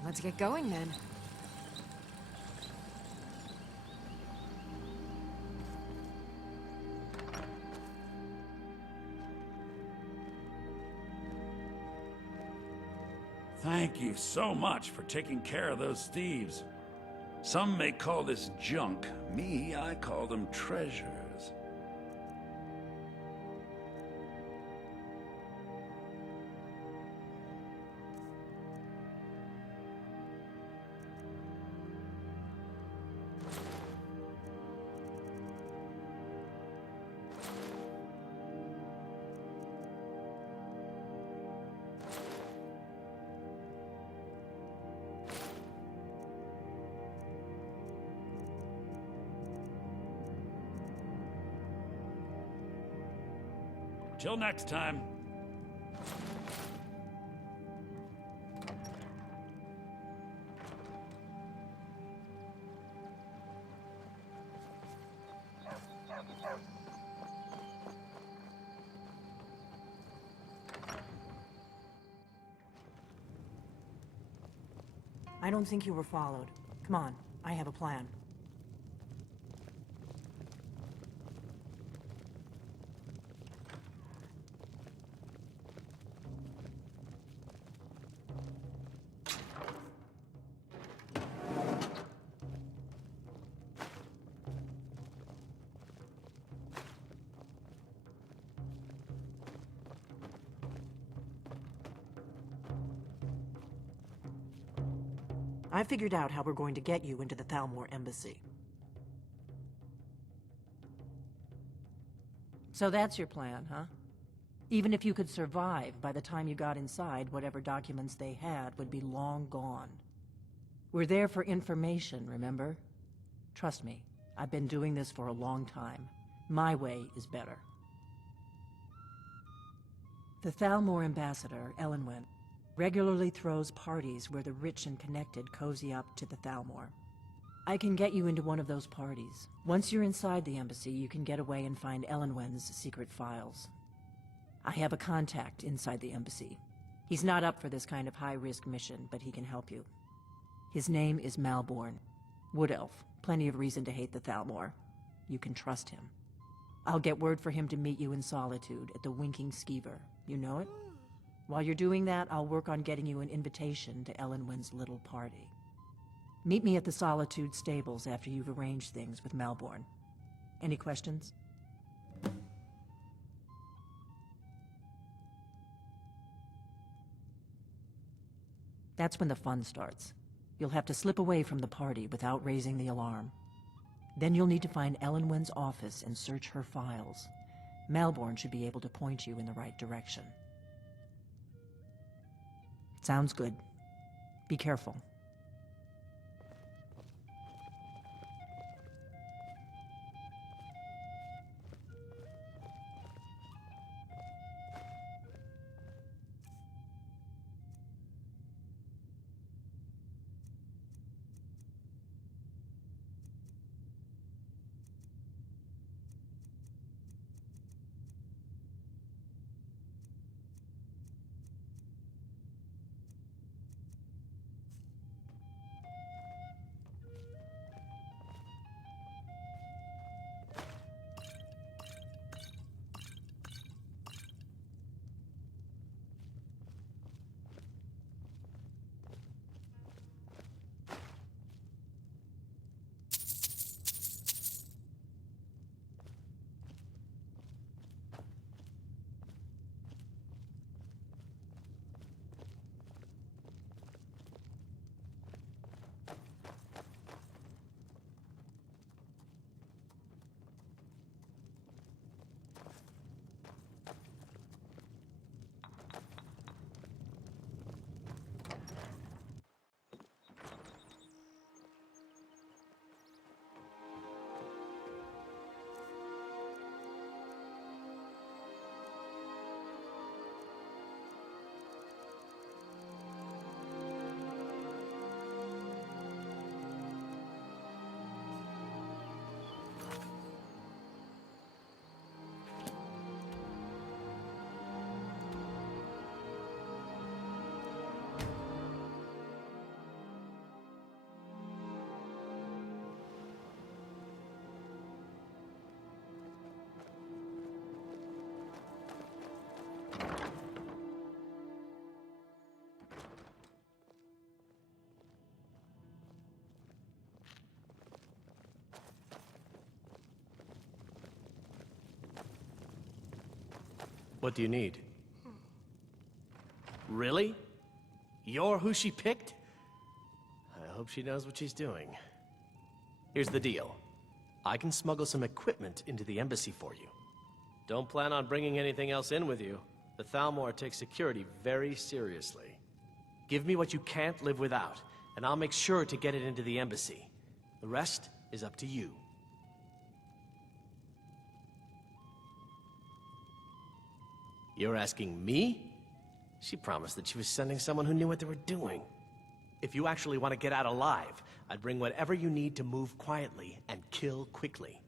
Let's get going then. Thank you so much for taking care of those thieves. Some may call this junk. Me, I call them treasures. Till next time. I don't think you were followed. Come on, I have a plan. I figured out how we're going to get you into the Thalmor embassy. So that's your plan, huh? Even if you could survive, by the time you got inside, whatever documents they had would be long gone. We're there for information, remember? Trust me, I've been doing this for a long time. My way is better. The Thalmor ambassador, Elenwen, regularly throws parties where the rich and connected cozy up to the Thalmor. I can get you into one of those parties. Once you're inside the embassy, you can get away and find Elenwen's secret files. I have a contact inside the embassy. He's not up for this kind of high-risk mission, but he can help you. His name is Malborn. Wood Elf. Plenty of reason to hate the Thalmor. You can trust him. I'll get word for him to meet you in Solitude at the Winking Skeever. You know it? While you're doing that, I'll work on getting you an invitation to Elenwen's little party. Meet me at the Solitude stables after you've arranged things with Malborn. Any questions? That's when the fun starts. You'll have to slip away from the party without raising the alarm. Then you'll need to find Elenwen's office and search her files. Malborn should be able to point you in the right direction. Sounds good. Be careful. What do you need? Really? You're who she picked? I hope she knows what she's doing. Here's the deal. I can smuggle some equipment into the embassy for you. Don't plan on bringing anything else in with you. The Thalmor takes security very seriously. Give me what you can't live without, and I'll make sure to get it into the embassy. The rest is up to you. You're asking me? She promised that she was sending someone who knew what they were doing. If you actually want to get out alive, I'd bring whatever you need to move quietly and kill quickly.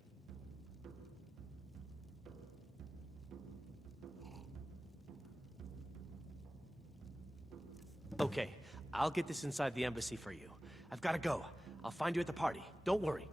Okay, I'll get this inside the embassy for you. I've got to go. I'll find you at the party. Don't worry.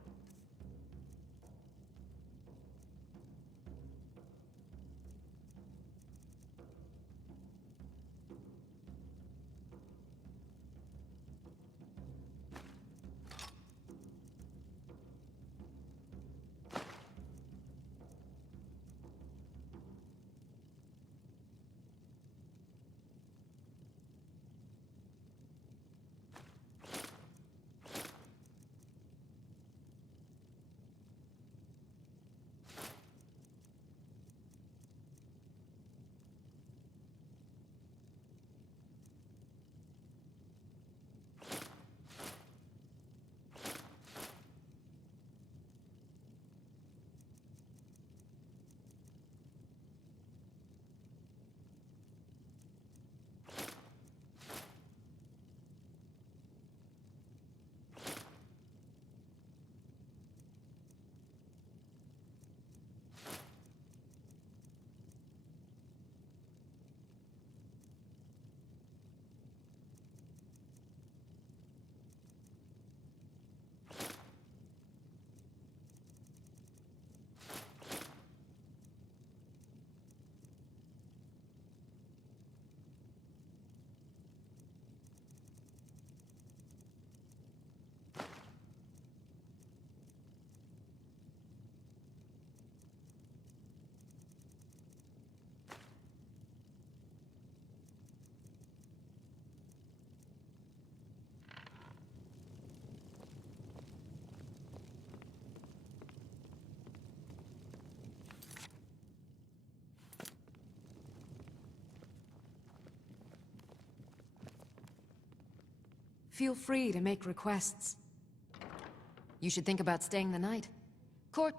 Feel free to make requests. You should think about staying the night. Court...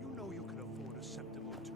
You know you can afford a septim or two.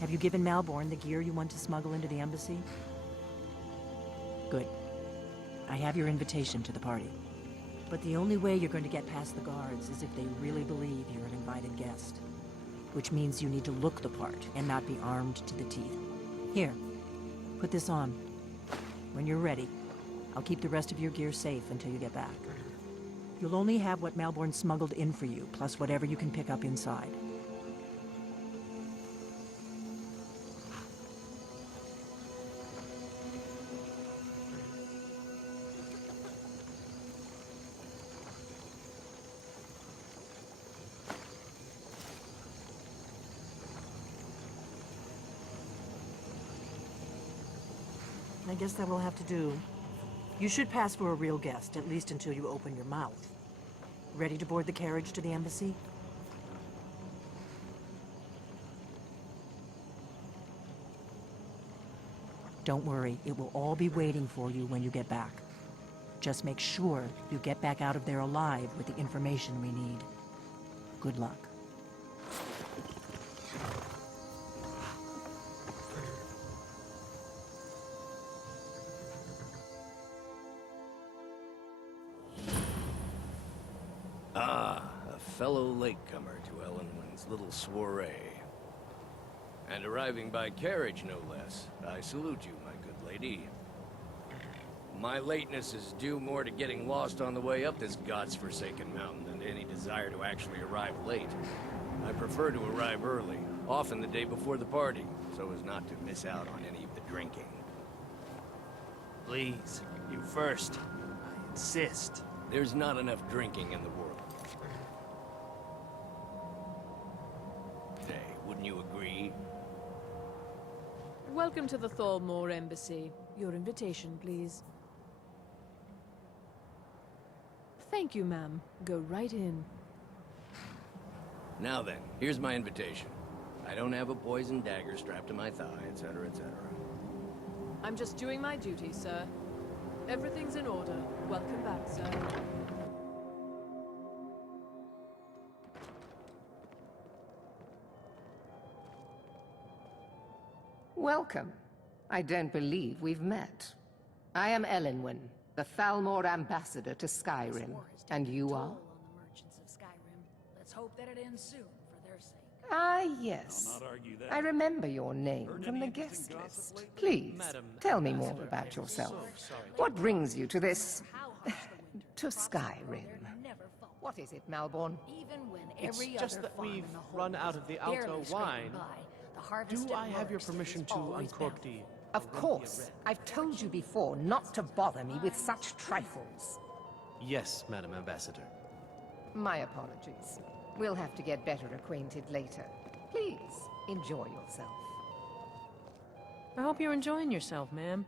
Have you given Malborn the gear you want to smuggle into the embassy? Good. I have your invitation to the party. But the only way you're going to get past the guards is if they really believe you're an invited guest. Which means you need to look the part and not be armed to the teeth. Here, put this on. When you're ready, I'll keep the rest of your gear safe until you get back. You'll only have what Malborn smuggled in for you, plus whatever you can pick up inside. I guess that will have to do. You should pass for a real guest, at least until you open your mouth. Ready to board the carriage to the embassy? Don't worry, it will all be waiting for you when you get back. Just make sure you get back out of there alive with the information we need. Good luck. A fellow latecomer to Ellenwyn's little soiree. And arriving by carriage, no less. I salute you, my good lady. My lateness is due more to getting lost on the way up this god's-forsaken mountain than to any desire to actually arrive late. I prefer to arrive early, often the day before the party, so as not to miss out on any of the drinking. Please, you first. I insist. There's not enough drinking in the world. Say, wouldn't you agree? Welcome to the Thalmor Embassy. Your invitation, please. Thank you, ma'am. Go right in. Now then, here's my invitation. I don't have a poisoned dagger strapped to my thigh, etc., etc. I'm just doing my duty, sir. Everything's in order. Welcome back, sir. Welcome. I don't believe we've met. I am Elenwen, the Thalmor ambassador to Skyrim. And you are? Let's hope that it ends soon, for their sake. Ah, yes. I remember your name from the guest list. Please, tell me more about yourself. What brings you to this... to Skyrim? What is it, Malborn? Even when It's every just other that farm we've in the whole run world out is of the barely Alto scraping wine. by, the harvest Do at I have your worst permission is to always uncork the... bountiful. Of course. I've told you before not to bother me with such trifles. Yes, Madam Ambassador. My apologies. We'll have to get better acquainted later. Please, enjoy yourself. I hope you're enjoying yourself, ma'am.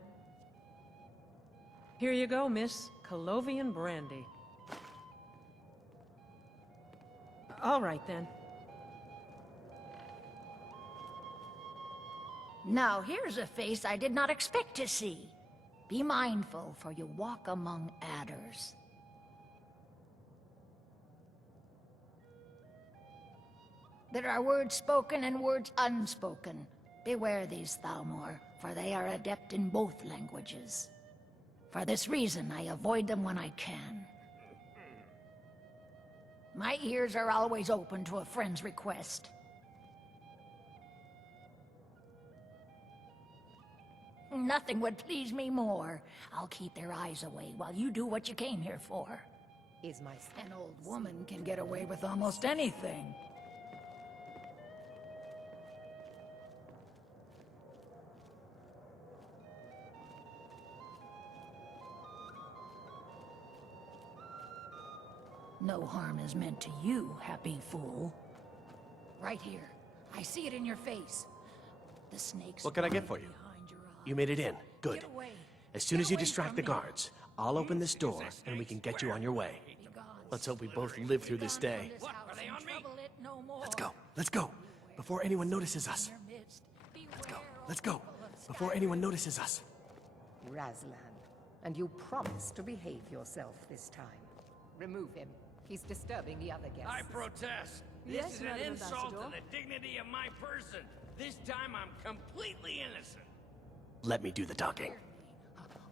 Here you go, miss. Colovian brandy. All right, then. Now here's a face I did not expect to see. Be mindful, for you walk among adders. There are words spoken and words unspoken. Beware these, Thalmor, for they are adept in both languages. For this reason, I avoid them when I can. My ears are always open to a friend's request. Nothing would please me more. I'll keep their eyes away while you do what you came here for. An old woman can get away with almost anything. No harm is meant to you, happy fool. Right here. I see it in your face. The snake's... What can I get for you? You made it in. Good. As soon as you distract the guards, I'll open this door and we can get you on your way. Let's hope we both live through this day. Let's go. Let's go. Before anyone notices us. Let's go. Let's go. Before anyone notices us. Razlan, and you promise to behave yourself this time. Remove him. He's disturbing the other guests. I protest. This is an insult to the dignity of my person. This time I'm completely innocent. Let me do the talking.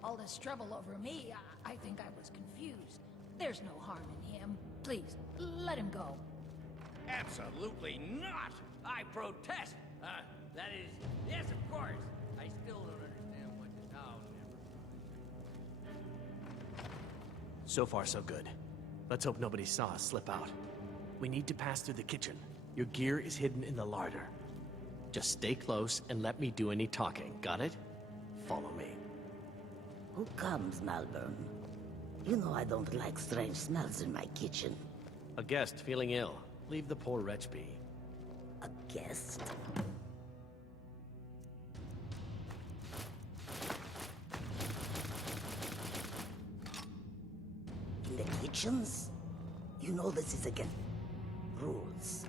All this trouble over me, I think I was confused. There's no harm in him. Please, let him go. Absolutely not! I protest! That is, yes, of course. I still don't understand what this house ever... So far, so good. Let's hope nobody saw us slip out. We need to pass through the kitchen. Your gear is hidden in the larder. Just stay close and let me do any talking. Got it? Follow me. Who comes, Malvern? You know I don't like strange smells in my kitchen. A guest feeling ill. Leave the poor wretch be. A guest? In the kitchens? You know this is against rules.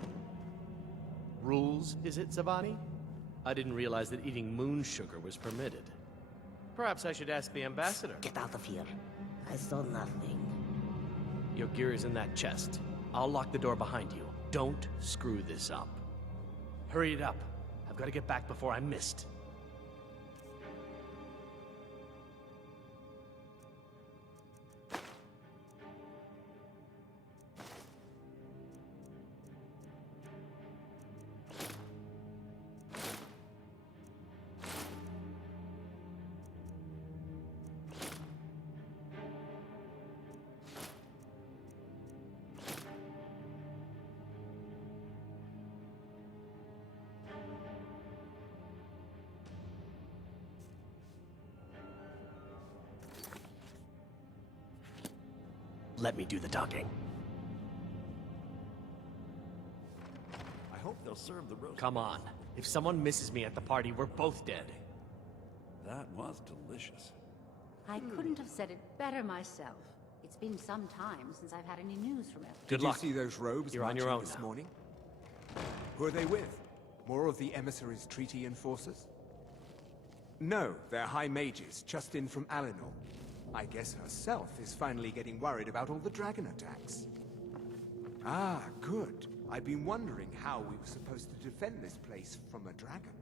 Rules, is it, Zavani? I didn't realize that eating moon sugar was permitted. Perhaps I should ask the ambassador. Get out of here. I saw nothing. Your gear is in that chest. I'll lock the door behind you. Don't screw this up. Hurry it up. I've got to get back before I'm missed. Let me do the talking. I hope they'll serve the roast. Come on. If someone misses me at the party, we're both dead. That was delicious. I couldn't have said it better myself. It's been some time since I've had any news from it. Good luck. Did you see those robes You're on your marching own this now. morning? Who are they with? More of the emissaries' treaty enforcers? No, they're high mages, just in from Alinor. I guess herself is finally getting worried about all the dragon attacks. Ah, good. I've been wondering how we were supposed to defend this place from a dragon.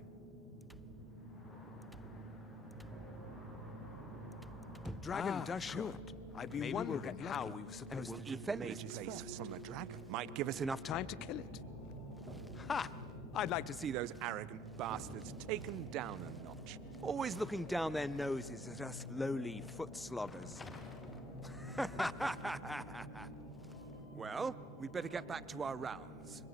Dragon does show. I've been wondering how we were supposed to defend this place from a dragon. Might give us enough time to kill it. Ha! I'd like to see those arrogant bastards taken down a notch. Always looking down their noses at us lowly foot sloggers. Well, we'd better get back to our rounds.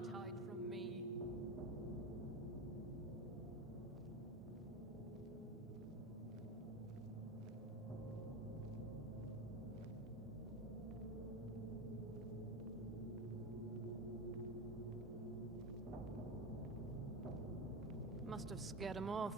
can't hide from me. Must have scared him off.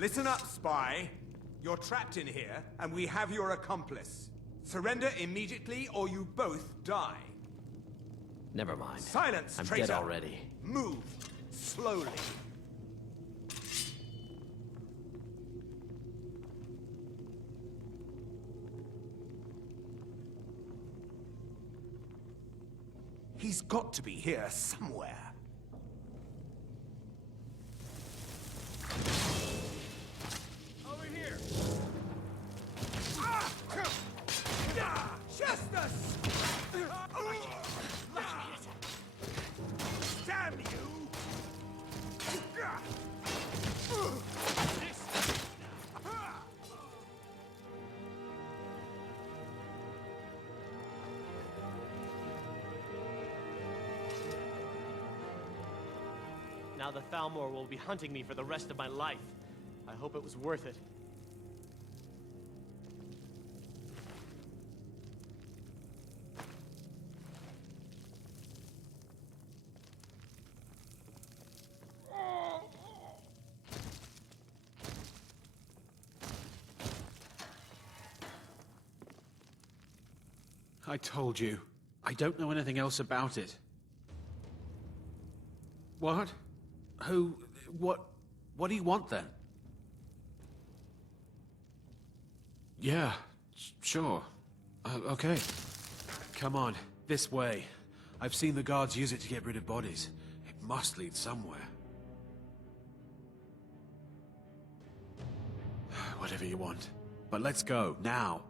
Listen up, spy. You're trapped in here, and we have your accomplice. Surrender immediately, or you both die. Never mind. Silence, I'm traitor! dead already. Move, slowly. He's got to be here somewhere. Over here! Justice! Damn you! Now the Thalmor will be hunting me for the rest of my life. I hope it was worth it. I told you. I don't know anything else about it. What? Who? What do you want then? Yeah, sure. Okay. Come on, this way. I've seen the guards use it to get rid of bodies. It must lead somewhere. Whatever you want. But let's go, now.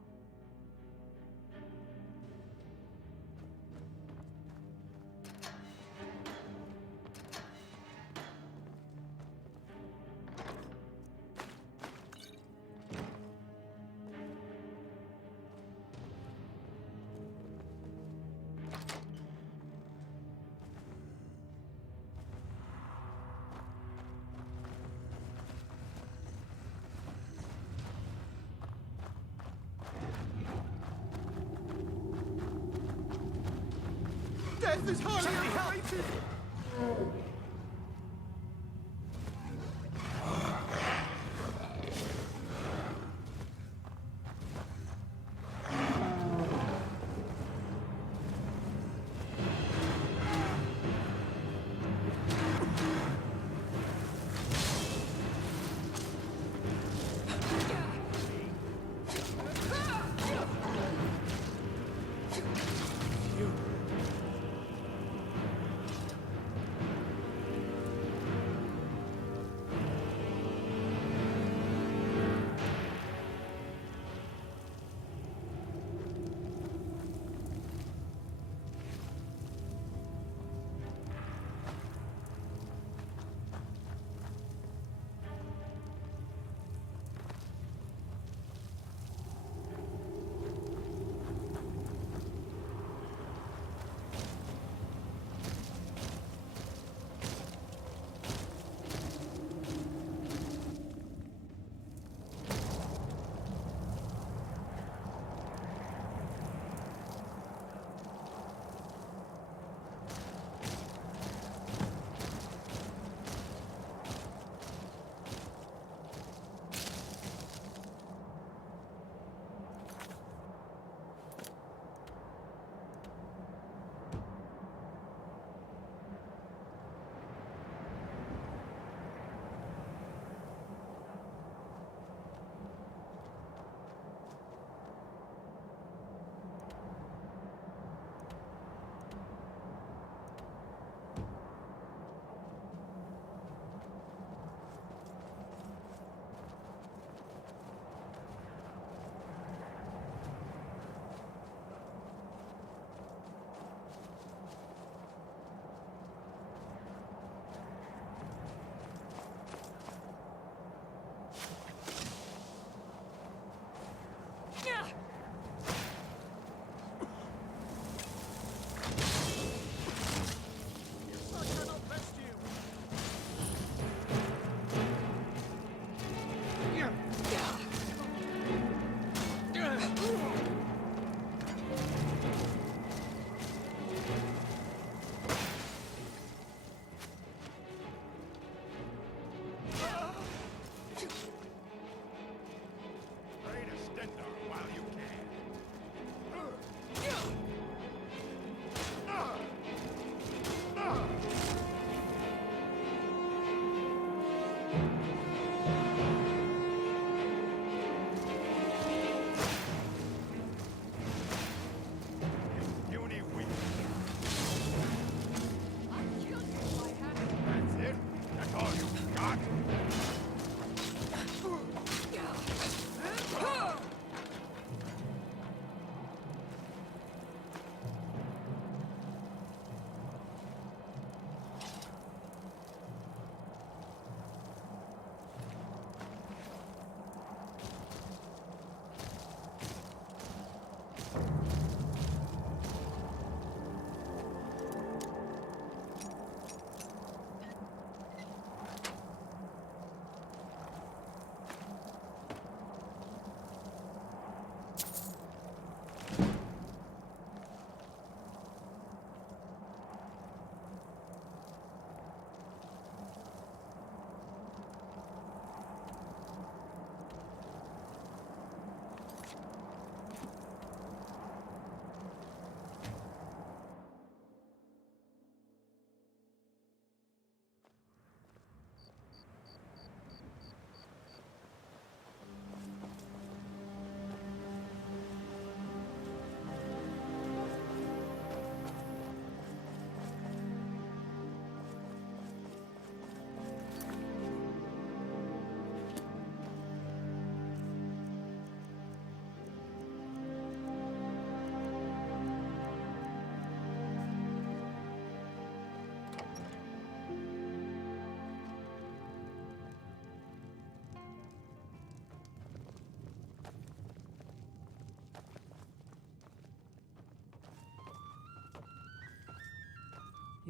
Death is hardly overrated!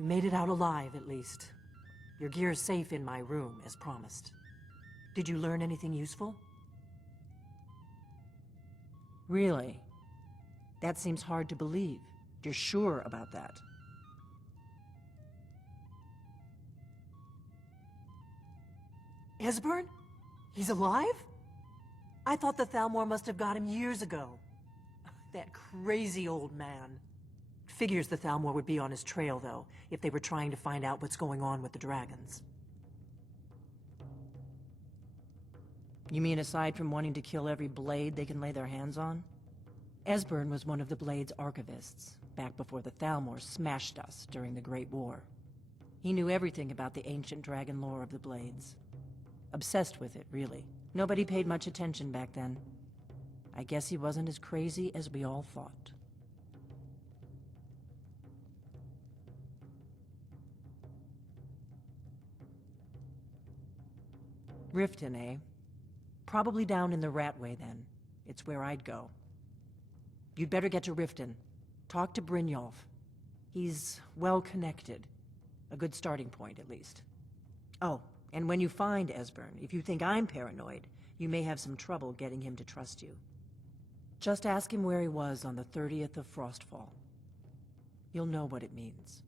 You made it out alive, at least. Your gear's safe in my room, as promised. Did you learn anything useful? Really? That seems hard to believe. You're sure about that? Esbern? He's alive? I thought the Thalmor must have got him years ago. That crazy old man. Figures the Thalmor would be on his trail, though, if they were trying to find out what's going on with the dragons. You mean aside from wanting to kill every blade they can lay their hands on? Esbern was one of the Blade's archivists, back before the Thalmor smashed us during the Great War. He knew everything about the ancient dragon lore of the Blades. Obsessed with it, really. Nobody paid much attention back then. I guess he wasn't as crazy as we all thought. Riften, eh? Probably down in the Ratway, then. It's where I'd go. You'd better get to Riften. Talk to Brynjolf. He's well-connected. A good starting point, at least. Oh, and when you find Esbern, if you think I'm paranoid, you may have some trouble getting him to trust you. Just ask him where he was on the 30th of Frostfall. You'll know what it means.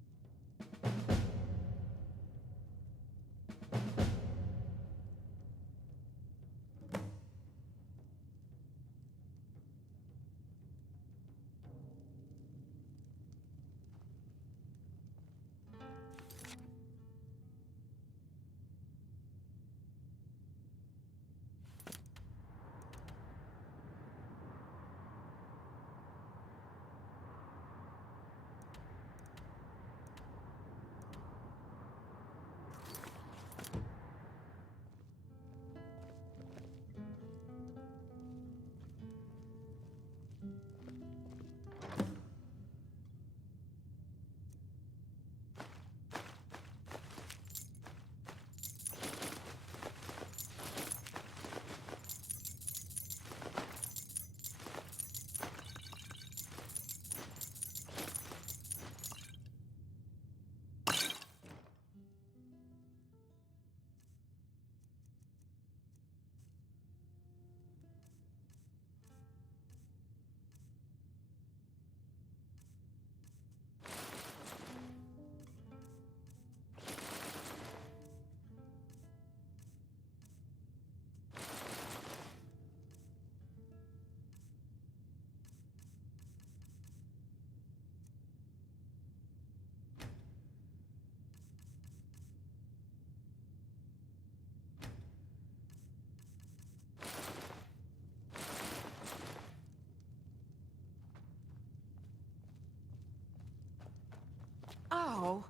Oh.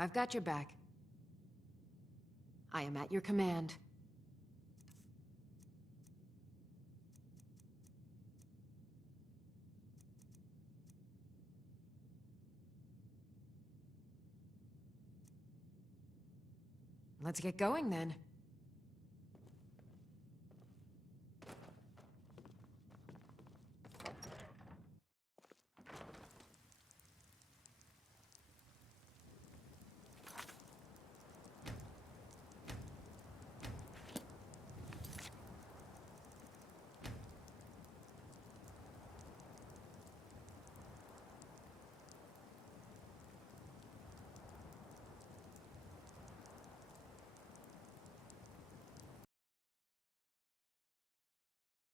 I've got your back. I am at your command. Let's get going then.